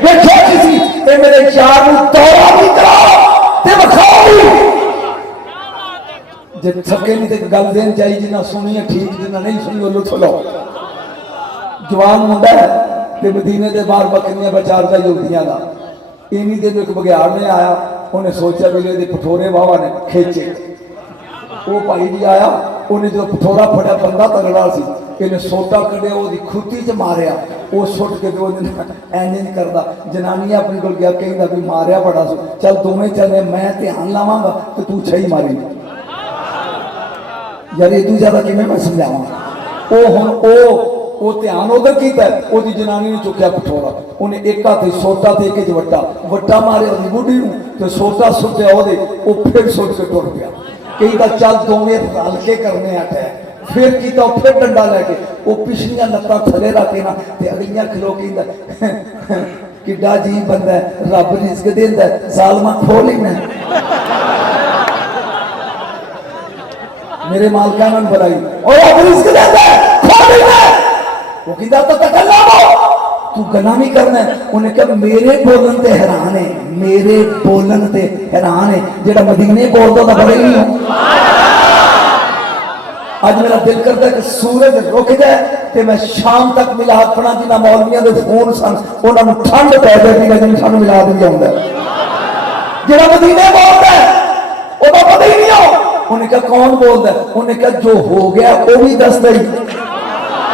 वेख्या किसी ते मेरे यार नूं दौरा भी कराओ ते विखाओ भी जे थके नहीं तो गल देन चाहिए जिन्ना सुनी है ठीक जिन्ना नहीं सुनी वो लुत्फ लो जवान मुंडा है ते मदीने दे बाहर बकरियां बचारदा युवतियां दा इन्हीं दिन एक बघियाड़ ने आया उन्हें सोचा भी पठोरे वावा ने खींचे वो भाई जी आया उन्हें जो पठोरा फड़िया बंदा तगड़ा सी इन्हें सोटा कढ़िया वो खुती च मारिया वो सुट के दो दिन ऐन करता जनानी अपने को गया कहता भी मारिया बड़ा सो चल दोवें चले मैं ध्यान लावांगा तो तू छही मारी यार इतू ज्यादा किवें मैं समझावां ओ हुण वो ध्यान उधर किया ओदी जनानी ने चुकया पठोरा उन्हें एक हाथ सोटा ते एक वट्टा वट्टा मारे ओदी बुढ़ी नूं ते सोटा सुट्टिया ओदे ओ फिर सुट के टुर गया कहता चल दोवें रल के करने आटे फिर किया फिर डंडा लैके वो पिछलियां लत्तां थले रख के ना ते अगलियां खलो कहंदा किड्डा अजीब बंदा है रब रिज़्क देंदा है ज़ालमा खोल ही मैं मेरे मालका ने बुलाई और रब रिज़्क देंदा है खोल ही मैं वो कहता तो तकल्लम हो तू गला नहीं करना है उन्हें कहा मेरे बोलन ते हैरान है मेरे बोलन ते हैरान है जेड़ा मदीने बोलदा तां बड़े नहीं हो आज मेरा दिल करता है कि सूरज रुक जाए तो मैं शाम तक मिला अपना जिन्ना मौलवियां दे फोन सन उन्होंने ठंड पै जाए लेकिन सानू मिला दी आउंदा जेड़ा मदीने बोलदा है ओदा पता ही नहीं हो उन्हें कहा कौन बोलदा है उन्हें कहा जो हो गया वो भी दस दई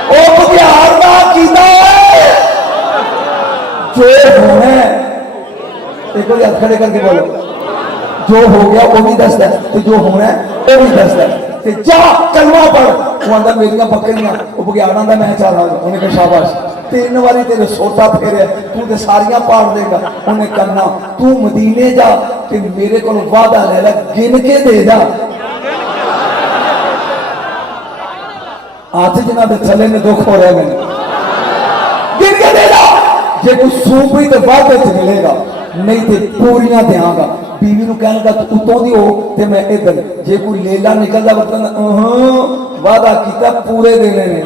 ओ बघियाड़ दा कीता जो होना है एक बार हाथ खड़े करके बोलो जो हो गया वो भी दसदा तो जो होना है वो भी दसदा ते जा कलमा पढ़ वो आंदा मेरियां बकरियां वो बघियाड़ां दा मैं चल रहा उन्हें कहा शाबाश 3 बारी तेरे सोटा फेरे तू ते सारियां पाड़ देगा उन्हें करना तू मदीने जा ते मेरे को वादा ले ला गिन के दे जा हाथ जिन्हों के थले में दुख हो रहा मैंने गिन के दे जा जे कोई सूप ही तो बाद मिलेगा नहीं तो पूरियां देंगा। बीवी को कहना तू उतों दी हो तो मैं इधर, जे कोई लेला निकलता बर्तन वादा किया पूरे देने ने।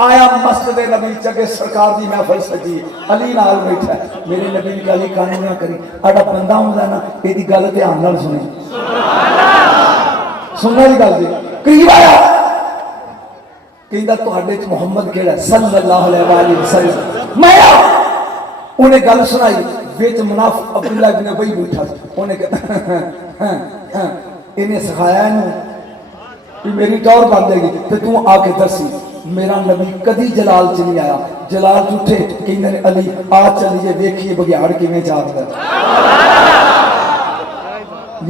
आया मस्जिद नबी चगे सरकार की महफिल सजी, अली नाल बैठा। मेरे नबी ने अली कानून ना करी, आड़ा बंदा होंदा ना यदि गल ध्यान नाल सुने, सुनने की गल जी। करीब आया कहता तुहाडे च मुहम्मद केड़ा सल्लल्लाहु अलैहि वसल्लम। मैं उन्हें गल सुनाई, विच मुनाफिक अब्दुल्ला इब्न उबई बैठा। उन्हें इन्हें सिखाया इनू कि मेरी टौर बन जाएगी तो तू आके दसी। मेरा नबी कदी जलाल च नहीं आया। जलाल च उठे कहते अली आ चलीए वेखिए बघियाड़ किवें जागदा।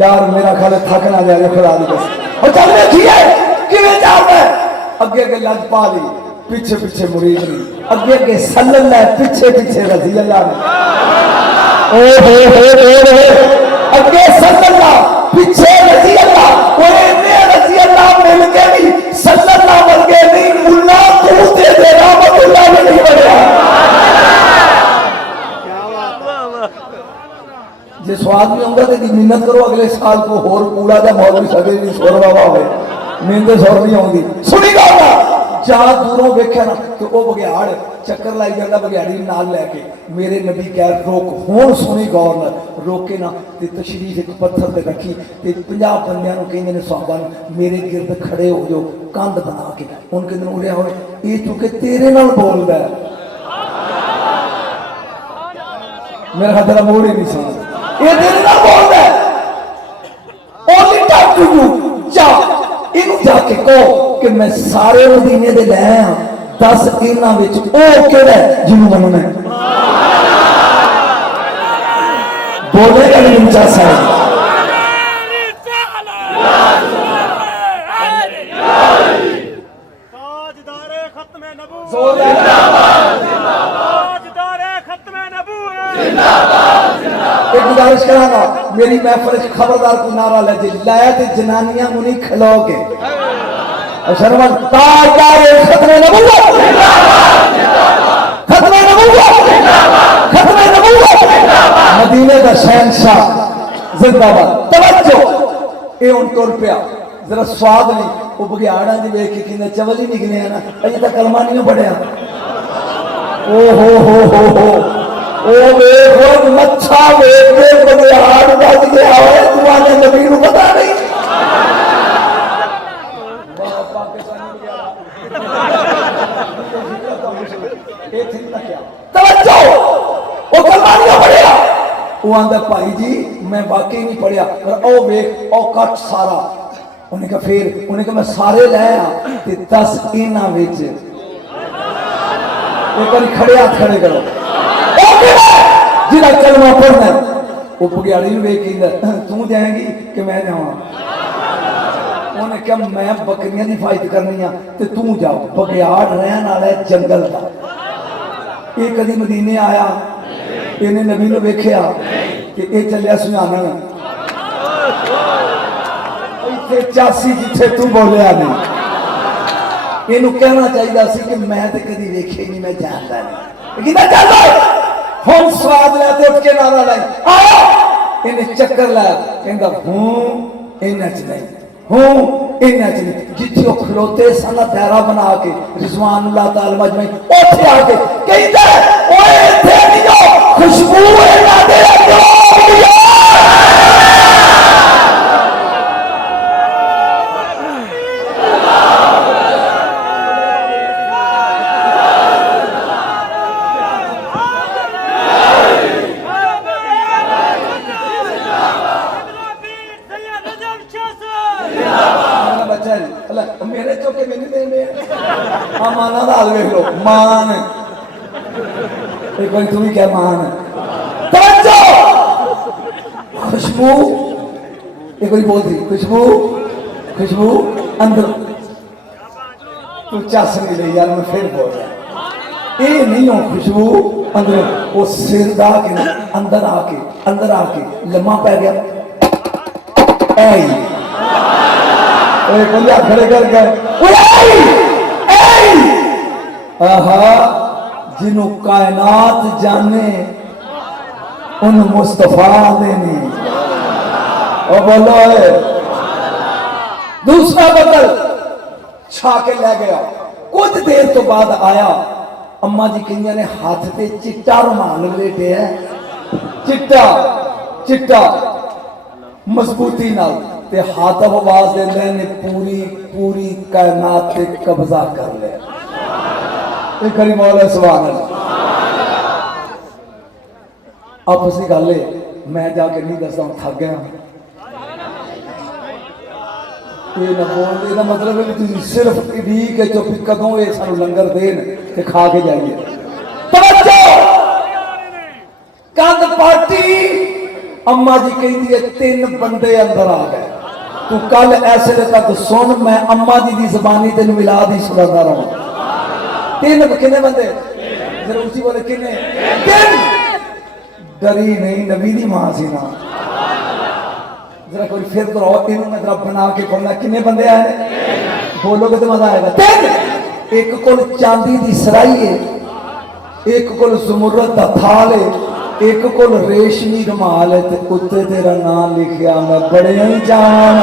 यार मेरा ख्याल थक ना जाए खुदा दी कसम, और चल वेखिए किवें जागदा। अगे अगे लज पा ली, पीछे पीछे मुरीद नहीं, अगे अगे सल्लल्लाह, पीछे पीछे रजी अल्लाह ने। अगे सल्लल्लाह पीछे रजी अल्लाह। रजी अल्लाह मिल के भी सल्लल्लाह बन गए नहीं। मुल्ला तू दे दे रहमतुल्लाह में नहीं बनया। जे स्वाद नहीं आऊंगा तो मिन्नत करो अगले साल को होर कूड़ा जा मौलवी सदे नहीं सोर बाबा हो। मेहनत सोर नहीं आती। सुनी गल जा दूरों वेख्या ना तो वह बघियाड़ चक्कर लाई जाता बघियाड़ी नाल लैके। मेरे नबी कह रोक, हुण सुनी गौर नाल। रोके ना ते तशरीफ एक पत्थर ते रखी ते 50 बंदियां नूं कहंदे ने सहाबा नूं मेरे गिरद खड़े हो जाओ कंध बना के। हुण कहंदे ने उड़िया होए ये चूंकि तेरे नाल बोलदा है। मेरा हाथ तेरा मोड़ ही नहीं सुन, ये तेरे नाल बोलदा है। Only talk to you. जा इनू जाके कहो कि मैं सारे मदीने दे ले आया, 10 इन्हां विच ओ किहड़ा जिन्हों मनना है। बोलेगा नहीं ऊंचा साहब। ताजदारे खत्मे नबूवत जिंदाबाद जिंदाबाद, ताजदारे खत्मे नबूवत जिंदाबाद जिंदाबाद। एक गुजारिश करांगा मेरी महफिल खबरदार को नारा ले जे लाया ते जनानियां मुनी खलोगे। शर्मन ताजदारे खत्मे नबूवत जिंदाबाद जिंदाबाद, खत्मे नबूवत जिंदाबाद, खत्मे नबूवत जिंदाबाद, मदीने का शहंशाह जिंदाबाद। तवज्जो ये उन टुर पिया जरा स्वाद नहीं। वो बघियाड़ा दी वेख के कहंदा चवल ही निकले ना, अजे तक कलमा नहीं पढ़िया। ओ हो ओ वेखो मच्छा वेख के बघियाड़ बच गया होए। तुम्हारे नबी नूं पता नहीं। तवज्जो वो कलमा नहीं पढ़िया। वो आंदा भाई जी मैं वाकई नहीं पढ़िया पर ओ वेख ओ कट सारा। उन्हें कहा फिर उन्हें कहा मैं सारे ले आया ते 10 इन्हां विच एक बार खड़े हाथ खड़े करो। जिहड़ा कलमा पढ़ना वो बघियाड़ी नूं वेख के तू जाएगी कि मैं जावां। उन्हें कहा मैं बकरियां की हिफाजत करनी है ते तू जाओ। बघियाड़ रहन वाला है जंगल का। ये कदी मदीने आया इन्हें नबी नूं वेख्या कि ये चलिया सुझाणन इत्थे 84 जिथे तू बोलिया नहीं। इनू कहना चाहिए सी कि मैं तो कदी वेखे नहीं, मैं जानता नहीं। हुण स्वाद लैते उठ के नारा लाई आया। इन्हें चक्कर लाया कहंदा हूं इन्हां च नहीं, हूं इन्हां च नहीं। जिथे वो खलोते सन दायरा बना के रिजवानुल्लाह ताला मजमई उथे आके कहंदा ओए इत्थे नहीं जो खुशबू इन्हां दे जो मेरे चौके में नहीं देने। हाँ माना दाल देख लो मान एक बार तू भी क्या मान खुशबू एक बार बोल दी खुशबू खुशबू अंदर तू चस नहीं ले यार मैं फिर बोल रहा ये नहीं हो खुशबू अंदर वो सिर दा के अंदर आके लम्मा पै गया खड़े कर गए जिन्हों कायनात जाने उन मुस्तफा ने और बोलो है। दूसरा बदल छा के ले गया। कुछ देर तो बाद आया, अम्मा जी कईया ने हाथ से चिट्टा रुमाल लेटे है, चिट्टा चिट्टा मजबूती नाल ते हाथ आवाज देंदे ने पूरी पूरी कायनात पे कब्जा कर लिया। एक करी मौला सुभान अल्लाह। आपसी गल है, मैं जाके नहीं दसा थक गया। ये ना बोल, इसका मतलब है कि सिर्फ ठीक है चुप कदों ये सानू लंगर देन ते खा के जाइए। तवज्जो कंध पार्टी अम्मा जी कहती है 3 बंदे अंदर आ गए। तू कल ऐसे तक सुन, मैं अम्मा जी की जबानी तेन मिला दी सुनाता रहूं। 3 किन्ने बंदे जरा ऊंची बोले किन्ने? 3। डरी नहीं, नबी दी मां सी ना। जरा कोई फिर कराओ, इन मैं जरा बना के बोलना किन्ने बंदे आए? बोलोगे तो मजा आएगा। 3। एक को चांदी की सराई है, एक को ज़मुरद दा थाल है, एक को रेशमी रुमाल है, उत्ते तेरा नाम लिखिया मैं बड़े ही जान।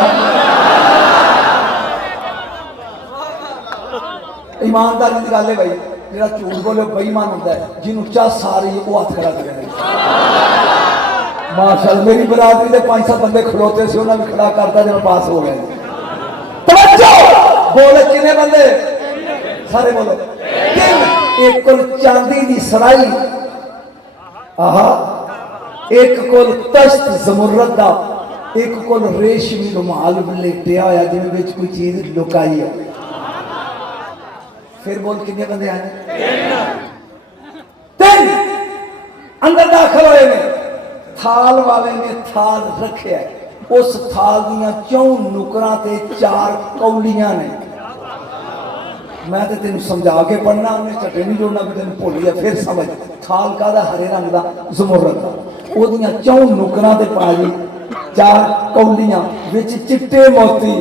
ईमानदारी की गल है भाई, जो झूठ बोले बेईमान होता है, जिन्होंने चस आ रही है वो हाथ खड़ा करे। माशाअल्लाह मेरी बरादरी के 5-7 बंदे खड़ोते से उन्होंने भी खड़ा करता जब पास हो गए। तवज्जो बोले कितने बंदे? सारे बोलो 3। एक को चांदी की सराई, आहा, एक को तश्त ज़मुरद दा, एक को रेशमी रुमाल लेटिया होया जिन्हें कोई चीज लुकाई है। फिर बोल कितने बंदे आए? 3। अंदर दाखिल होए ने, थाल वाले ने थाल रखे, उस थाल दियां 4 नुकरां ते 4 कौलियां ने। मैं तो तेन समझा के पढ़ना, उन्हें झटे नहीं जोड़ना भी तेन भुल गया। फिर समझ, थाल का हरे रंग का ज़मुरद का, ओदियां 4 नुकरां ते पाई 4 कौलियां विच चिट्टे मोती।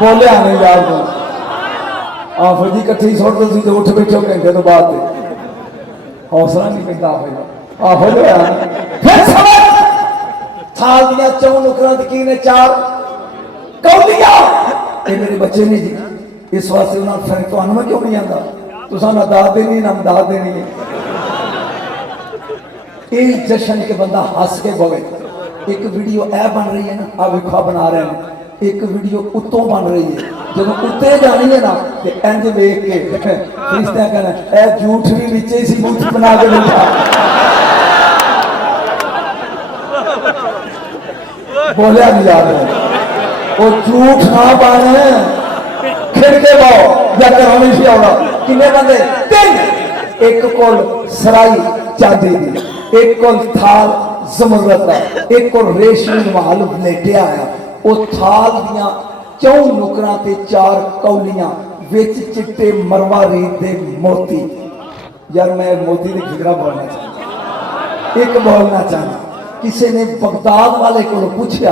बोलिया नहीं यार को आफर जी कट्ठी सुट दो तो उठ बैठो घंटे तो बाद हौसला नहीं पैदा होगा। आहो फिर समझ, थाल दियां 4 नुकरां ते की ने 4 कौलियां। ये मेरे बच्चे ने जी, इस वास्ते उन्होंने फर्क तो मैं क्यों नहीं आता? तुसा ना दाद देनी ना दाद देनी है। यही जश्न के बंदा हस के बोले। एक वीडियो ऐ बन रही है ना, आ विखा बना रहे हैं, एक वीडियो उत्तों बन रही है। जो उत्ते जानी है ना तो इंज वेख के फरिश्ते कहना ऐ झूठ भी नीचे सी मूठ बना के बैठा। बोलिया नहीं याद है वो झूठ ना पाने खिड़के पाओ या करानी सी आना। किन्ने बंदे? 3। एक को सराई चांदी दी, एक को थाल ज़मुरद दा, एक को रेशमी रुमाल लेटिया आया। वो थाल दियां 4 नुकरां ते 4 कौलियां विच चिट्टे मरवारीत दे मोती। यार मैं मोती की फिक्रा बोलना चाहता, एक बोलना चाहता। किसी ने बगदाद वाले को पूछा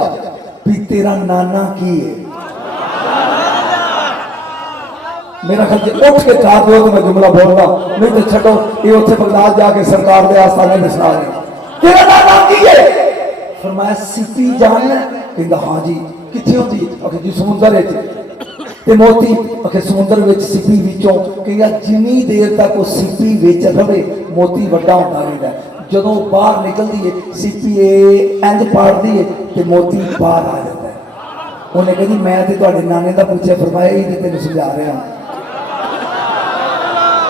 भी तेरा नाना की है? मेरा ख्याल उठ के चाह दो तो मैं जुमला बोलना, नहीं तो छो ये उसे बगदाद जाके सरकार के आस्थाने में सुना रहे। तेरा नाना की है? फरमाया सिपी जान है? कहता हाँ जी। कितने होती? आखिर जी समुद्र ते मोती। आखिर समुद्र विच सिपी विचों। कहता जिनी देर तक वो सिपी विच रहे मोती वड्डा होता रहता है। जो बाहर निकलती है सिपी इंज पाड़ती है तो मोती बाहर आ जाता है। उन्हें कहती मैं तो तुहाडे नाने का पूछा, फरमाया ही तेन समझा रहा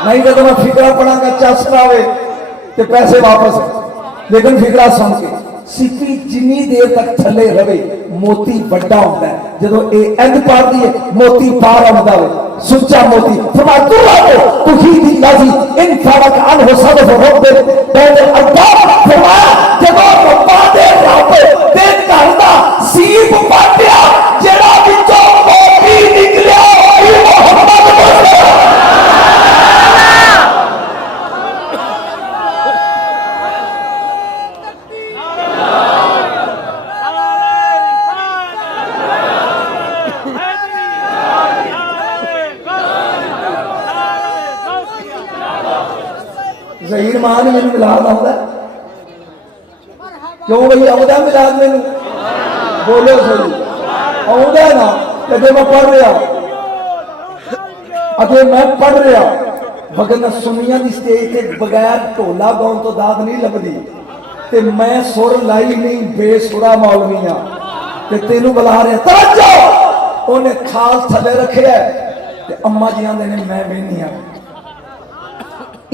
नहीं तो मैं फिक्रा पढ़ांगा चस करावे तो पैसे वापस। लेकिन फिक्रा सुन के सिपी जिनी देर तक थले रहे मोती वड्डा होता है। जो ये इंज पाड़ती है मोती बाहर आता है, सुच्चा मोती। फरमाया तू आके तुखी दी लाजी इन फरक अन हो सब रब दे बैठे अरबाब। फरमाया जब रब्बा दे रब ते घर दा सीप पाटिया जेड़ा विचों मोती निकलिया ओही मोहम्मद मुस्तफा। ਜ਼ਹੀਰ ਮਾਨ ਮੈਨੂੰ ਮਿਲਾਦ ਆਉਂਦਾ क्यों भाई आउदा मिलाद मैनू बोलो सही आउदा ना कदे मैं पढ़ रहा अगे मैं पढ़ रहा वगरना सुनिया की स्टेज से बगैर ढोला गाउन तो दाद नहीं लगती ते मैं सुर लाई नहीं बेसुरा मौलवी हाँ ते तेनू बुला रहा तवज्जो उन्हें खाल थले रखे है ते अम्मा जी आंदे ने मैं बेनी हाँ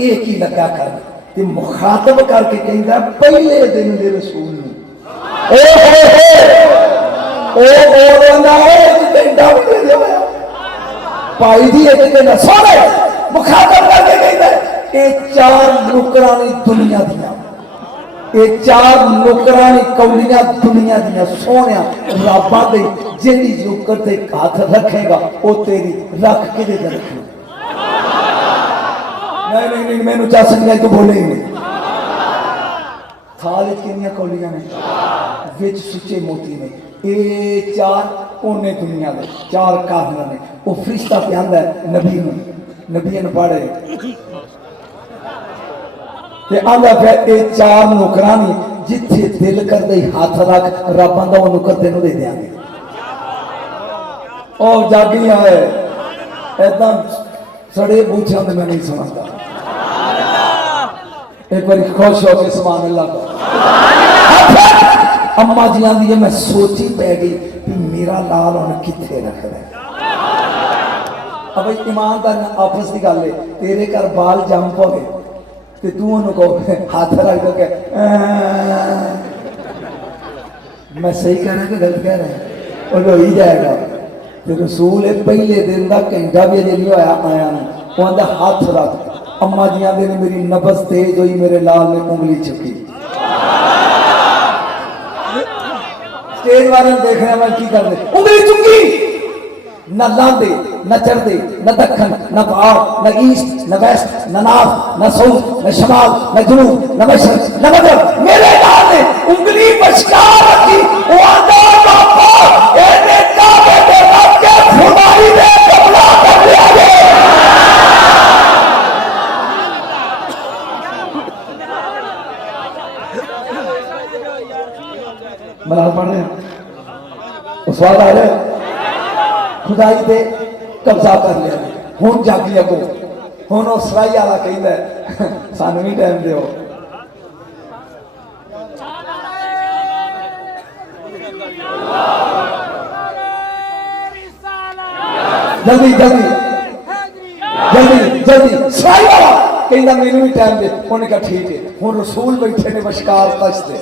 ये की लगा कर कि मुखातब करके कहता पहले दिन दे रसूल भाई जी एक कहना सोने मुखातब करके कहता ये चार नुकरानी दुनिया दिया ये चार नुकरानी कौलियां दुनिया दिया सोने रब्बा दे जेडी नुकर ते हाथ रखेगा वो तेरी रख के दे रखेगा नहीं मैनू चा संगल तो बोले ही नहीं थाल किनिया कौलियां ने विच सुचे मोती ने ये चार ओने दुनिया दे चार काफिर ने वो फरिश्ता पे आंदा है नबी ने पढ़े ते आंदा फिर ये चार नौकरानी जिथे दिल करदे हाथ रख रब आंदा वो नौकर तेनू दे देंगे ओ जागियां है ऐदा सड़े बूझां ते मैं नहीं सुनाता एक बार खुश होकर सुभान अल्लाह अम्मा जी आंदी है मैं सोची पै गई कि मेरा लाल हुण किथे रखदा है अब ईमानदार आपस की गल है तेरे घर बाल जम पवे ते तू उन्होंने कहो हाथ रख दो के मैं सही कह रहा कि गलत कह रहा है और हो ही जाएगा तो रसूल पहले दिन का घंटा भी अजे नहीं होया आया वो आंदा हाथ रख अम्मा जी आंदे ने मेरी नबज तेज हुई मेरे लाल ने उंगली चुकी स्टेज वाले देख रहे मैं की कर दे उंगली चुकी न लांदे न चढ़दे न दखन न पहाड़ न ईस्ट न वेस्ट न नॉर्थ न साउथ न शमाल न जनूब न मशरक न मगरब मेरे लाल ने उंगली बचकार रखी वो आंदा बाबा एने काबे दे रब के फुमारी दे कबला कर लिया है मलाल पढ़ रहे हैं उस स्वाद आ रहे खुदाई पे कब्जा कर लिया हुण जागी अगो हुण उस सराई वाला कहता सानू भी टाइम दो जल्दी जल्दी जल्दी जल्दी सराई वाला कहता मैनू भी टाइम दे उन्हें कहा ठीक है हुण रसूल बैठे ने बशकार तशते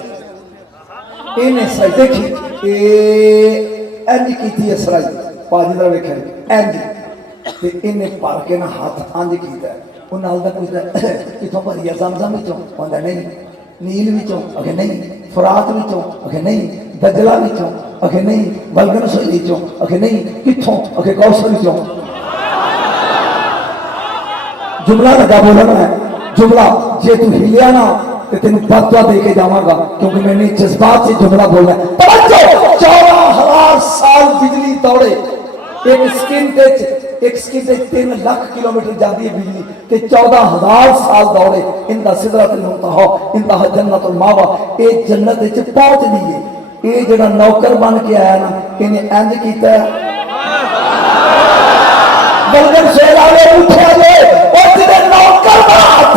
इन्हें सही देखी इंज की सराई पाजी तरह वेख इंज इन्हें भर के ना हाथ अंज किया कितों भरी है जमजम विचों कहता नहीं नील विचों अगे नहीं फरात विचों अगे नहीं दजला विचों अगे नहीं बलगन सोई विचों अगे नहीं कितों अगे कौशल विचों जुमला लगा बोलना है जुमला जे तू हिलिया ना तो तेन बदवा दे के जावांगा क्योंकि मैंने जज्बात से जुमला बोलना है 14,000 साल बिजली दौड़े एक स्किन से 3 लाख किलोमीटर जाती है बिजली ते 14,000 साल दौड़े इंदा सिदरतुल मुंतहा इंदा जन्नतुल मावा ये जन्नत विच पहुंच दी है ये जेड़ा नौकर बन के आया ना इन्हें इंज कीता बलगन शेर वाले उठे जे और तेरे नौकर दा हाथ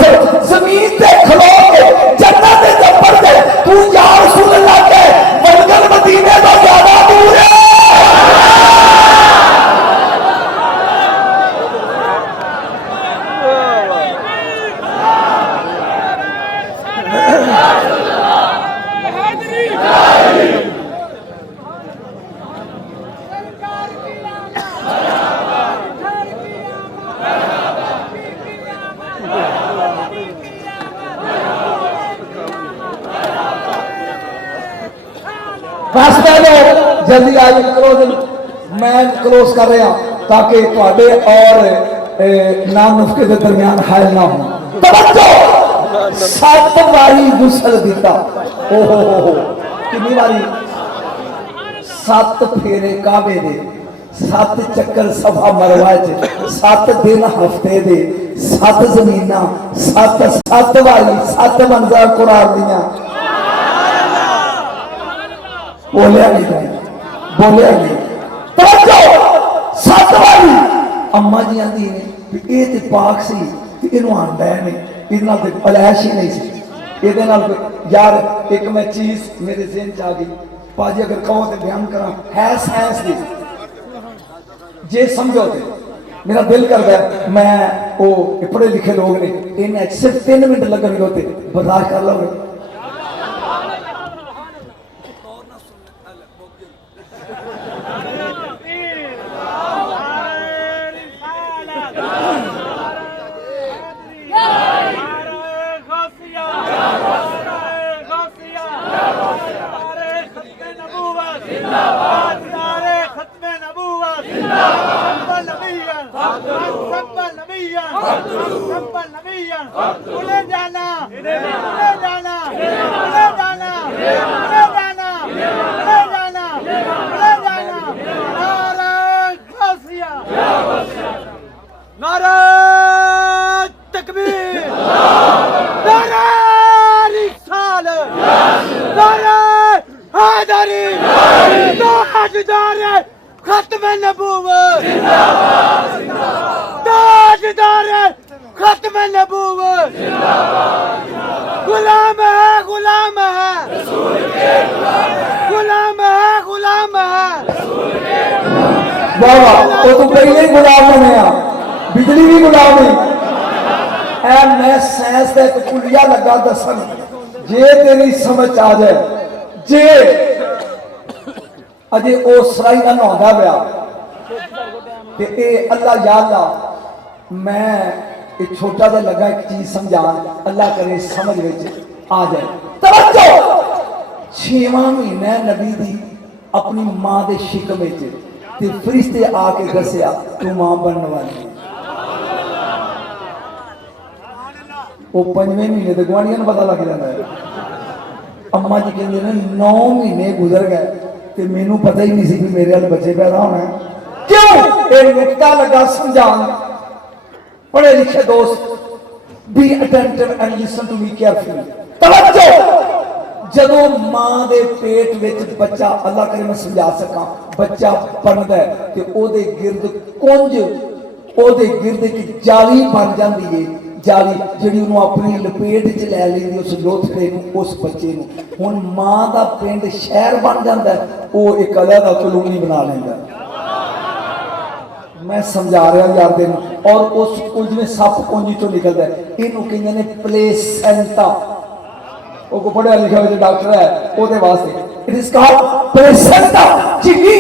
जमीन पे खलो के जन्नत दे जबर दे तू या रसूल अल्लाह के बलगन मदीने तो ज्यादा दूर है बस जल्दी आज क्लोज मैं क्लोज कर रहा ताकि थोड़े और नाम नुस्खे के दरमियान हायल ना हो 7 बारी गुसल दिता ओहो कितनी बारी 7 फेरे काबे दे 7 चक्कर सफा मरवा च 7 दिन हफ्ते दे 7 जमीना 7 वाली 7 मंजिल कुरान दियां बोलिया नहीं बोलिया नहीं तो 7 वाली अम्मा जी आंदी ने ये ते पाक सी ते इहनूं आंदा है नहीं इहदे नाल ते अलैश ही नहीं सी इहदे नाल यार एक मैं चीज मेरे ज़हन च आ गई पाजी अगर कहो तो बयान करा है साइंस दी जे समझो तो मेरा दिल करता है मैं वो पढ़े लिखे लोग ने इन्हें सिर्फ 3 मिनट लगन होते बर्दाश्त कर लो खत्म नबूवत ताजदार खत्म नबूवत गुलाम है गुलाम है गुलाम है गुलाम है वाह वाह तो तू पहले ही गुलाम बने बिजली भी गुलाम है ऐ मैं साइंस का एक कुलिया लगा दसन जे तेरी समझ आ जाए जे अजे ओ सराई ना नहांदा पिया ते ए अल्लाह या अल्लाह मैं एक छोटा सा लगा एक चीज समझान अल्लाह करे समझ विच आ जाए तवज्जो 6वां महीना नबी दी अपनी मां दे शिकम विच ते फरिश्ते आके दसिया तू मां बनने वाली वो 5वें महीने ते गुआढ़ियां नूं पता लग जाता है अम्मा जी कहंदे ने 9 महीने गुजर गए ते मैनू पता ही नहीं सी कि मेरे वाले बच्चे पैदा होना है क्यों एक नुक्ता लगा समझान पढ़े लिखे दोस्त be attentive and listen to me carefully तवज्जो जदों मां दे पेट विच बच्चा अल्लाह करे मैं समझा सका बच्चा बनदा है ते ओदे गिरद कुंज ओदे गिरद एक जाली बन जांदी है जाली जिहड़ी उन्होंने अपनी लपेट च लै लैंदी उस लोथड़े नूं उस बच्चे नूं हुण मां दा पिंड शहर बन जाता है वो एक अलग कॉलोनी बना लैंदा मैं समझा रहा यार तेन और उस कुंज में सप कुंज चो निकलता है इनू कहते हैं प्लेसेंटा वो को पढ़िया लिखा हुआ डॉक्टर है ਉਹਦੇ वास्ते इट इज कॉल्ड प्लेसेंटा चिनी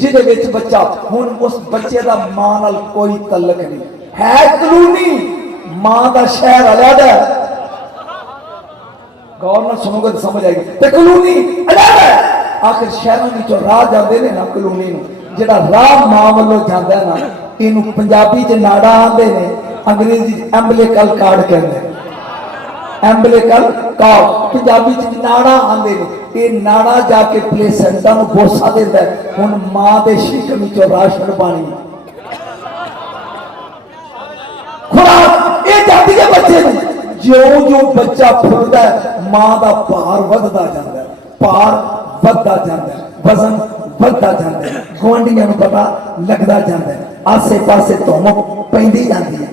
जिहदे विच बच्चा हुण उस बच्चे दा मां नाल कोई तल्लक नहीं है कॉलोनी मां दा शहर अलग है गौर नाल सुनोगे तो समझ आएगी ते कॉलोनी अलग है आखिर शहरों विचों राह जांदे ने ना कॉलोनी नूं जिहड़ा राह मां वालों जांदा है ना इनू पंजाबी च नाड़ा आंदे ने अंग्रेजी एम्बलिकल कार्ड कहंदे एम्बलिकल कार्ड पंजाबी च नाड़ा आंदे ने ये नाड़ा जाके प्लेसेंटा नूं बोसा देंदा है हुण मां दे शिकम विचों राशन पानी खुराक ये जाती है बच्चे नूं ज्यों ज्यों बच्चा फुलदा है मां दा भार वधदा जांदा है भार वधदा जांदा है वजन बढ़ता जाता है गुआढ़ियां नूं पता लगता जाता है आसे पासे धुम पैंदी जाती है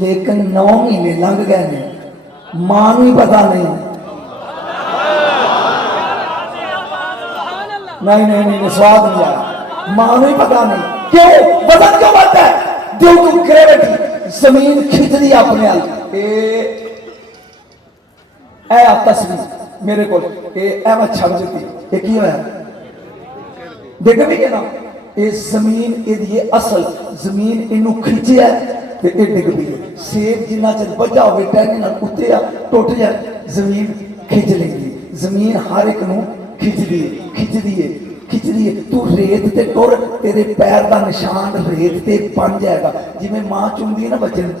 लेकिन 9 महीने लंघ गए ने मां नूं ही पता नहीं नहीं स्वाद नहीं आया मां नूं ही पता नहीं क्यों वजन क्यों बढ़ता है जो तू ग्रेविटी जमीन खिंचदी अपने हाल ए तस्वीर मेरे को मैं छप दी ये की होया देख भी ना ये जमीन ये असल जमीन इनू खिंचिया ते ये डिग पई सेब जिन्ना चर बजा हो टहनी नाल उत्ते आ टुट जाए जमीन खिंच लेंदी जमीन हर एक नू खिंचदी है तू रेत ते टुर तेरे पैर का निशान रेत ते बन जाएगा जिवें मां चुमदी है ना बच्चे नूं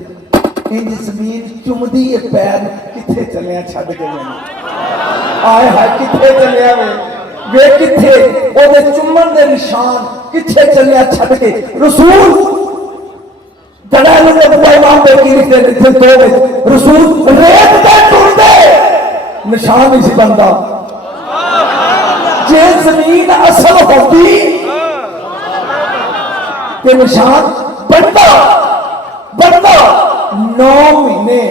इंज जमीन चुमदी है पैर किथे चलिया छड्ड के आए हाय किथे चलिया वे वे किथे ओदे चुम्मन दे निशान किथे चलिया छड़ के रसूल दलाल ने बुआ इमाम बेकी लिखते लिखे तो रसूल रेत दे टुरदे निशान नहीं सी बनता जे जमीन असल होती ते निशान बनता बनता 9 महीने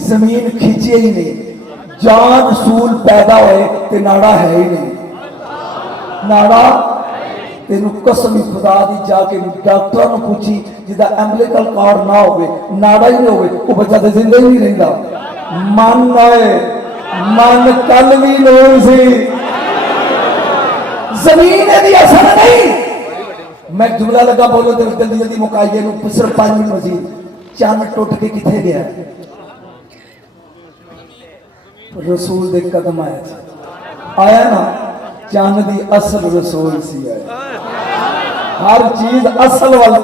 जमीन खींचे ही नहीं जान रसूल पैदा होए ते नाड़ा है ही नहीं नाड़ा तेन कसम खुदा दी जाके डॉक्टर ने पूछी जिदा एम्बलिकल कार्ड ना होवे नाड़ा ही नहीं होवे वो बच्चा तो जिंदा ही नहीं रहिंदा मन आए मन कल भी लोग सी जमीन दी असर नहीं मैं जुमला लगा बोलो तो जल्दी जल्दी मुकाइए सिर्फ 5 मिनट मजीद चंद टुट के किथे गया रसूल दे कदम आया ना चंद दी असल रसूल सी आया हर चीज असल वाल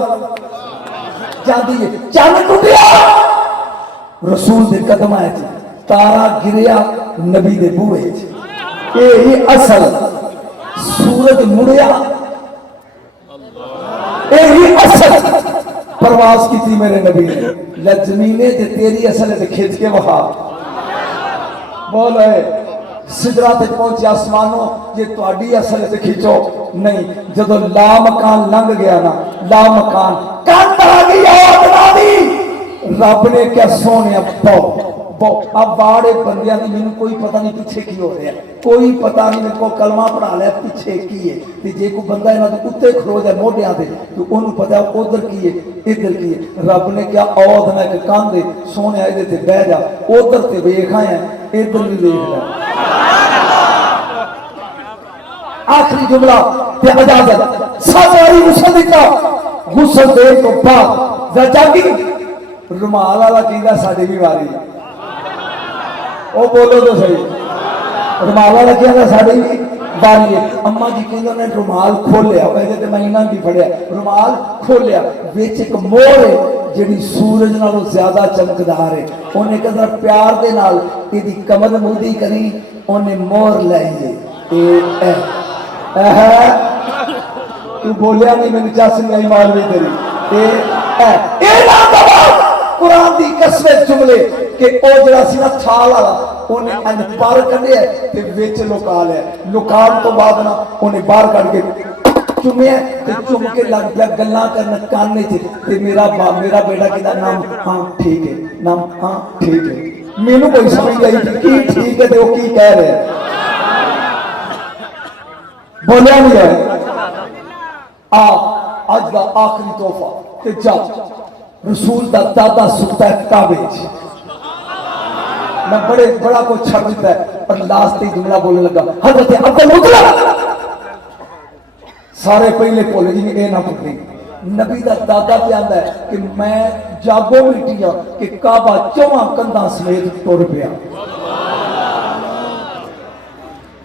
जाती है चंद टुटिया रसूल दे कदम तारा गिरिया नबी दे बूहे ही असल सूरज मुड़िया यही असल प्रवास की थी मेरे नबी ने जमीने ते तेरी असल से खिंच के वहा बोल है सिदरा तक पहुंचे आसमानों ये तुहाडी असल से खींचो नहीं जब ला मकान लंघ गया ना ला मकान कंध आ गई रब ने क्या सोने अब बाड़े बंदियां दी मैनू कोई पता नहीं पीछे की हो रहा है कोई पता नहीं मेरे को कलमा पढ़ा लिया पीछे की है ते जे कोई बंदा इन्हां दे उत्ते खलो जाए मोढियां ते तो ओनू पता उधर की है इधर की है रब ने क्या औद ना एक कंध सोने इहदे ते बह जा उधर ते वेख आया इधर भी देख ले आखिरी जुमला ते इजाजत सारी गुस्सा दिता गुस्सा देर तो बाद जागी रुमाल वाला कहंदा साडी भी वारी ओ बोलो तो सही रुमाल वाला कहंदा साडी भी वारी है अम्मा जी कहंदे ने रुमाल खोलिया कहंदे ते मैं इन्हां दी फड़िया रुमाल खोलिया विच एक मोर है जिहड़ी सूरज नालों ज्यादा चमकदार है ओने कहंदा प्यार दे नाल इहदी कमर मुंदी करी ओने मोर लाई है तू बोलिया नहीं मैंने चस नहीं आई मालवी तेरी ए ना दबा कुरान दी कसम जुमले कि ओ जड़ा सी ना थाल वाला ओने अन पर कढिया ते विच लुका लिया लुकान तो बाद ना ओने बाहर कढ के चुमिया ते चुम के लग पिया गल्लां करन काने च ते मेरा बेटा कहंदा नाम हां ठीक है नाम हां ठीक है मेनू कोई समझ नहीं आई की ठीक है ते ओ की कह रहे बोलिया नहीं है आज का आखिरी तोहफा ते जा रसूल दा दादा सुता है काबे मैं बड़ा कुछ छड़ दिता है पर लास्ट ही जुमला बोलने लगा हजरत अब्दुल मुतलब सारे पहले बोले जी ये ना भूली नबी दा दादा पे आंदा है कि मैं जागो मिटिया कि काबा 4 कंधा समेत टुर पिया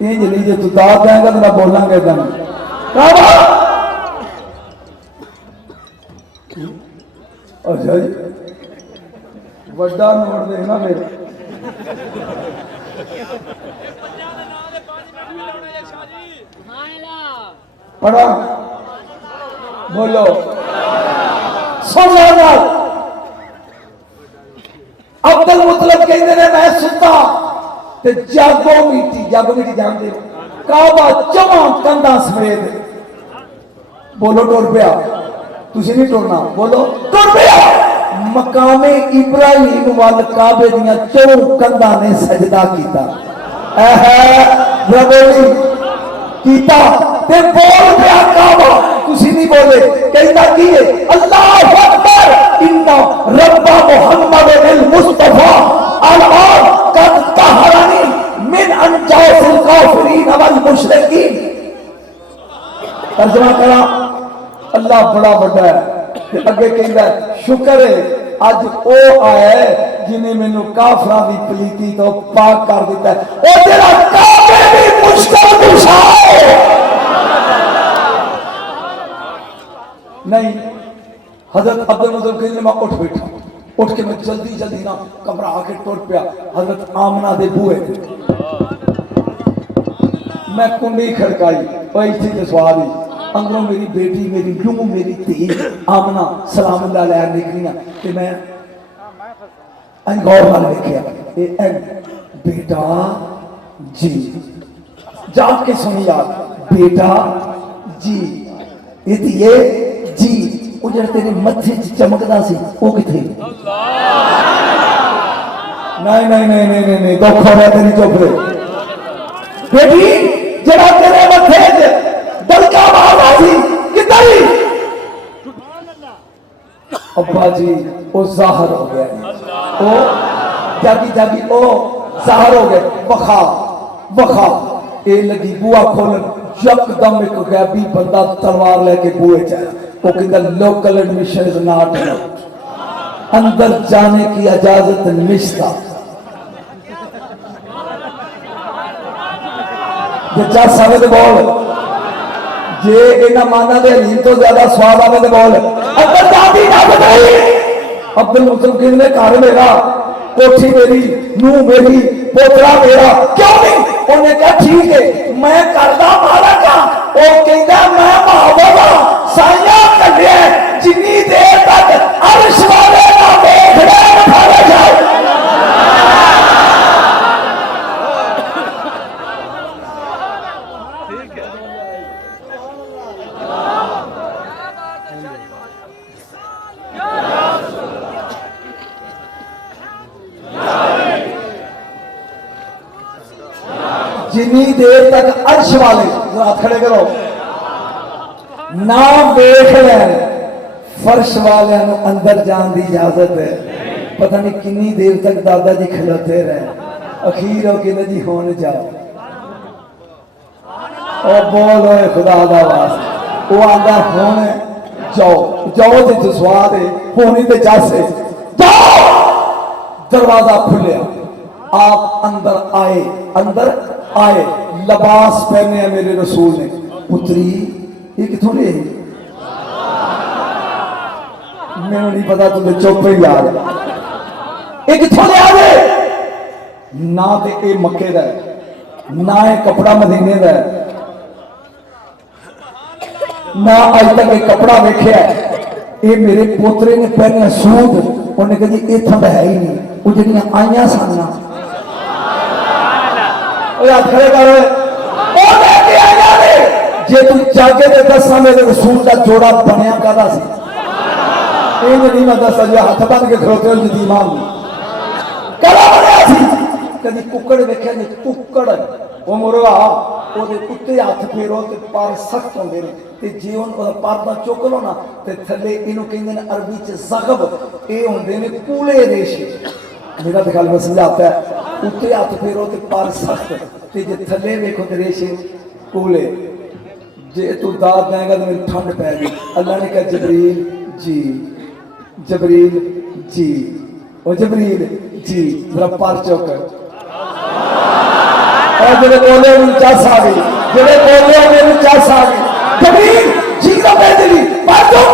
इंज नहीं जे तू दाद देगा तो मैं बोलांगे दम काबा अच्छा जी वड्डा नोट देखना मेरे पढ़ा बोलो अब्दुल मुतलब कहते ने मैं सुता ते जागो मीठी जानते हो काबा 4 कंधा समेत बोलो टुर पिया तुसी नहीं टुरना बोलो टुर पिया मकामे इब्राहिम वाल काबे दियां 4 कंधा ने सजदा कीता रबोली कीता ते बोल पिया काबा तुसी नहीं बोले कहता की है अल्लाहु अकबर इन्ना रब्बा मुहम्मद बिल मुस्तफा अल-आन कद तहरानी मिन अंजासिल काफिरीन वल मुशरिकीन तर्जुमा करा अल्लाह बड़ा बड़ा है अगे कहता शुक्र है अज ओ आया जिन्हें मैनू काफरा दी पलीती तो पाक कर दिता है ओ तेरा काबे भी मुश्किल कुशा नहीं हजरत अब्दुल मुतलब कहते मैं उठ के मैं जल्दी ना घबरा के टुर पिया हजरत आमना दे बूहे मैं कुंडी खड़काई और इतने तो स्वाद ही अंदरों मेरी बेटी मेरी नूह मेरी धी आमना सलाम लैन निकलियां ते मैं गौर नाल देखिया बेटा जी जाके सुनी यार बेटा जी ये जी वो जो तेरे मथे च चमकदा सी वो किथे नहीं नहीं नहीं नहीं नहीं नहीं दुख हो रहा तेरी चुप रहे बेटी जरा तेरे मथे च दलका मारदा सी किधर ही अब्बा जी वो जाहिर हो गया ओ जागी जागी ओ जाहिर हो गए वखा वखा ए लगी बुआ खोलन यकदम एक गैबी बंदा तलवार लेके बुए च आया वो कहता local admission is not allowed अंदर जाने की इजाजत निश्ता जा सावे तो बोल जे इन्हें माना दे हलीम तो ज्यादा स्वाद आवे तो बोल अंदर जाती ना बताई अब्दुल मुतलकिन ने घर मेरा कोठी मेरी नूह मेरी पोतरा मेरा क्यों नहीं उन्हें कहा ठीक है मैं करदा मालक हां वो कहता मैं महावरा साया कढ़िया जिन्नी देर तक अर्श वाले ना देख रहे उठावे जाए जिन्नी देर तक अर्श वाले हाथ खड़े करो ना देख लैन फर्श वाले अंदर जाने की इजाजत है पता नहीं किन्नी देर तक दादा जी खलोते रहे अखीर हो कहते जी होने जाओ और बोलो खुदा दा वास्ता वो आंदा होने जाओ जाओ तो स्वाद है होनी तो जस है जाओ दरवाजा खुलिया आप अंदर आए लिबास पहने मेरे रसूल ने पुत्री ये किथों ले मैंने नहीं पता तुझे चुप ही याद ये किथों ले आवे ना ते ये मक्के दा ना ये कपड़ा मदीने दा ना अज तक ये कपड़ा वेख्या ये मेरे पोतरे ने पहने सूट उन्हें कहा जी इथों तो है ही नहीं वो जड़ियां आईयां सन खड़े कर जे तू जाके दे दसा मेरे रसूल का जोड़ा बनया कहदा सी नहीं मैं दसा जो हाथ बन के खड़ोते हो जी इमाम कहदा बनया सी कदी कुकड़ वेख्या जी कुकड़ वो मुर्गा ओदे उत्ते हाथ फेरो ते पर सख्त होंदे ने ते जे उन पर दा चुक लो ना ते थल्ले इनु कहंदे ने अरबी च ज़गब ए होंदे ने कूले रेशे मेरा तो गल में समझाता है उत्ते हाथ फेरो ते पर सख्त ते जे थल्ले वेखो ते रेशे कूले जे तू दाद देगा तो मेरी ठंड पै गई अल्लाह ने कहा जबरील जी ओ जबरील जी जरा पर चुक और जेडे बोले उन चस आ गई जेडे बोले उन चस आ गई जबरील जी का बेदली पर चुक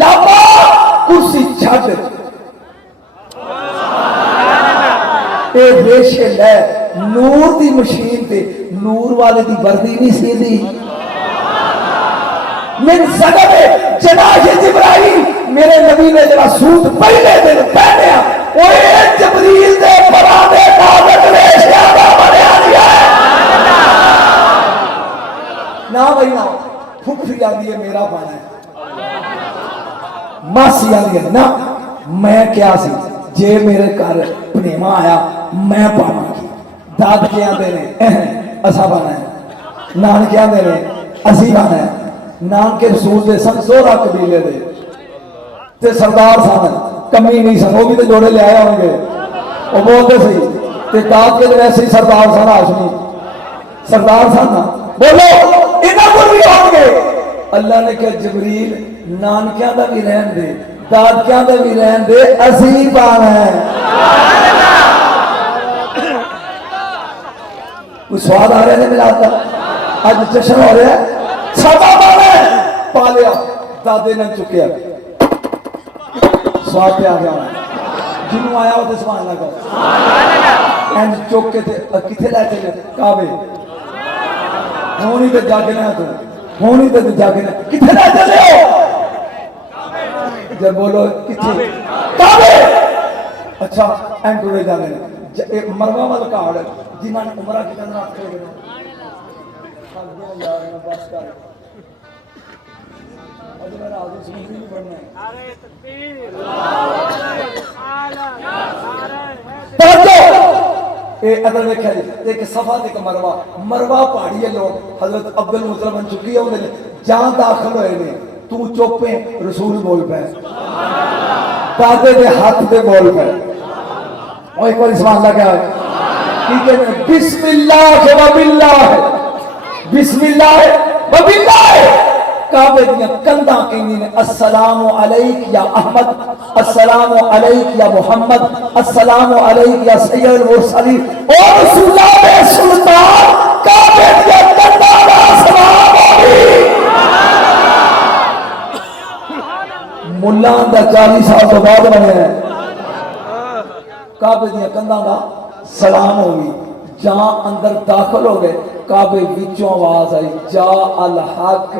लापा कुर्सी छड़ ए रेशे ले नूर दी मशीन ते नूर वाले दी वर्दी नहीं सी दी मेरी सगत जनाजे जिब्राइल मेरे नबी ने जरा सूट पहले दिन पहने ओए जबरील दे परादे कागज रेशा दा बनया दिया ना भाई ना फुफी आंदी है मेरा पाना है मासी आंदी है ना मैं क्या सी जे मेरे घर भनेवा आया मैं पावांगी दाद के आंदे ने असा पाना है नानके आंदे ने असी पाना है नानके रसूल दे सन सोहरा कबीले दे ते सरदार सन कमी नहीं सन वो भी तो जोड़े ले आए होंगे वो बोलते सही ते दाद के वैसे ही सरदार सन हाशमी सरदार सन ना बोलो इन्हां को भी होंगे अल्लाह ने कहा जबरील नानकियां दा भी रहन दे दादकियां दा भी रहन दे असी पाना है कोई स्वाद आ रहा है मेरा आज जश्न हो रहा है सादा पाना पा लिया दादे ने चुकया स्वाद पे आ गया जिन्हों आया वो तो सुभान अल्लाह एंड चुक के किथे लै चले काबे होनी तो जागना तू, होनी तो जागना। किथे ना चले हो जब बोलो किथे काबे। अच्छा एंटूरे जाने मरवा वाल काड़ जिन्होंने उमरा की आखे बस कर मेरा आदमी समझ नहीं पढ़ना अगर देखा जी एक सफा एक मरवा मरवा पहाड़ी है लोग हजरत अब्दुल मुतलब बन चुकी है उन्हें जहां दाखिल हुए ने तू चुप है रसूल बोल पे दादे के हाथ पे बोल पे और एक बार सवाल लगा ठीक है बिस्मिल्लाह व बिल्लाह बिस्मिल्लाह व बिल्लाह काबे दियां कंधा कहंदी ने अस्सलामु अलैक या अहमद अस्सलामु अलैक या मोहम्मद अस्सलामु अलैक या सैयदुल मुरसलीन ओ रसूलुल्लाह बे सुल्तान काबे दियां कंधा दा सलाम होगी। मुल्ला दा 40 साल तो बाद बनया काबे दियां कंधा दा सलाम होगी। जहां अंदर दाखिल हो गए काबे विचों आवाज आई जा अल हक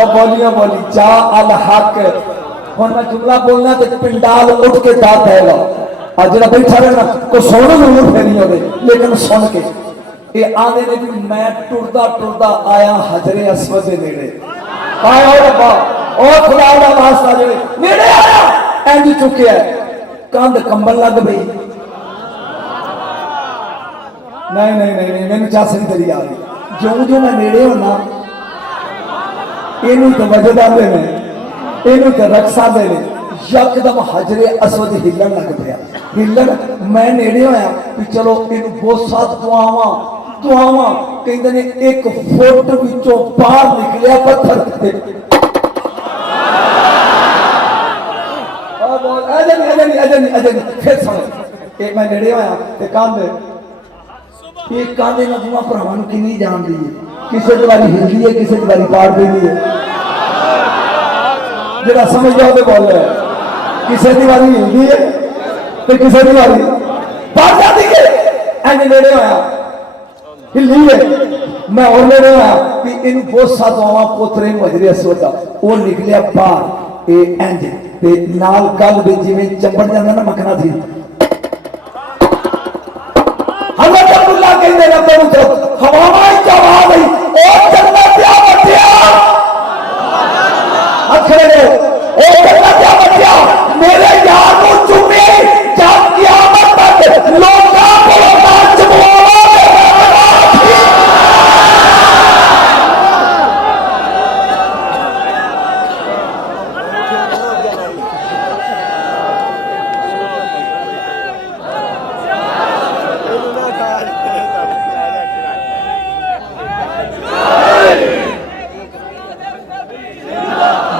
और बोलियां बोली जा अल हक। हुण मैं जुमला बोलना तो पिंडाल उठ के दाद देगा और जो बैठा रहना को सुन जरूर फेरी हो लेकिन सुन के ये आदे ने भी मैं टुरदा टुरदा आया हजरे अस्वद के नेड़े आया रब्बा ओ खुदा दा वास्ता जे नेड़े आया इंज चुकिया कंध कंबन लग पई। नहीं नहीं नहीं नहीं मैंने चास नहीं तेरी आ गई जो जो मैं नेड़े होना इनू तो वजदादे ने इनू तो रक्षा दे ने यकदम हजरे अस्वद हिलन लग गया हिलन मैं नेड़े होया कि चलो इन बोसा दुआवां दुआवां कहंदे ने 1 फुट विचों बाहर निकलिया पत्थर ते और बोल अजन फिर सुन एक मैं नेड़े होया ते कांदे ये कांदे ना दुआ भरावां नूं किन्नी जानदी है किसे दी वारी हिलदी है किसे दी वारी पाड़ पेंदी है जरा समझ जाओ तो बोल रहे किसे दी वारी हिलदी है तो किसे दी वारी पाड़ जाती है एंड नेड़े होया हिली है मैं और नेड़े होया कि इन बहुत सा दुआवां पोतरे नूं हजरे अस्वद वो निकलिया बाहर ए एंड ते नाल गल दे जिवें चंबड़ जांदा ना मखना थी हजरत अब्दुल्लाह कहंदे ने तो हवावां च आवाज आई ओ जन्नत या बच्चा अखरे ओ जन्नत या बच्चा मेरे यार को चुमे जब क़यामत तक लोकां को नाच बोलोगे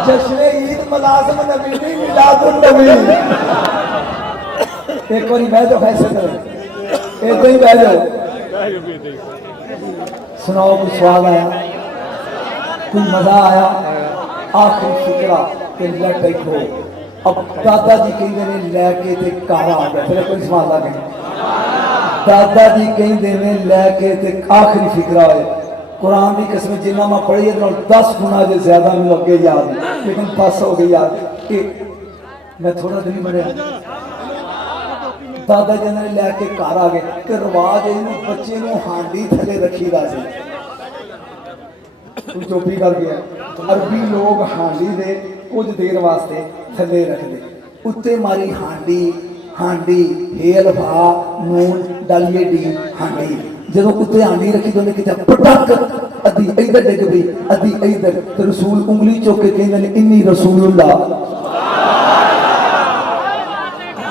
जश्न ईद मुलाज़िम नबी नहीं मिलादुन नबी एक बारी बह जाओ फैसले करो एक ही बह जाओ सुनाओ कुछ स्वाद आया कोई मजा आया आखिरी फिक्रा के लट हो अब दादाजी कहते ने लैके ते घर आ गया फिर कोई सवाल आ गया दादाजी कहते ने लैके ते आखिरी फिक्रा होए कुरान की कसम जिन्ना मैं पढ़ी 10 गुना जो ज्यादा मैं अगे याद लेकिन पास हो गई याद कि मैं थोड़ा दिन बढ़िया दादा जी ने लैके घर आ गए तो रिवाज बच्चे को हांडी थले रखी दा सी चोपी कर गया अरबी लोग हांडी दे कुछ देर वास्ते थले रखते उत्ते मारी हांडी हांडी हेल भा नून डालिए डी हांडी जो उत्ते हांडी रखी तो किता पटक अद्धी इधर डिग पई अद्धी इधर तो रसूल उंगली चुक के कहंदे ने इन्नी रसूलुल्लाह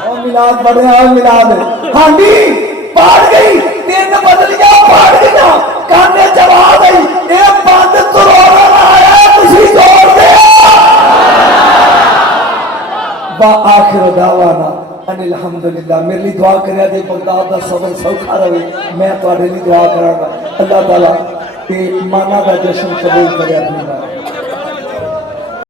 और मिलाद बढ़िया मिलाद हांडी पाड़ गई तीन बदलियां पाड़ गईया काने जवाब आई ए बंद करोड़ा आया तुसी जोर दे बा आखिर दावाना अल्हम्दुलिल्लाह मेरे लिए दुआ करिया जे बगदाद दा सफर सौखा रहे मैं तुहाडे लिए दुआ करांगा अल्लाह ताला के माना दा जश्न कबूल करे अपनी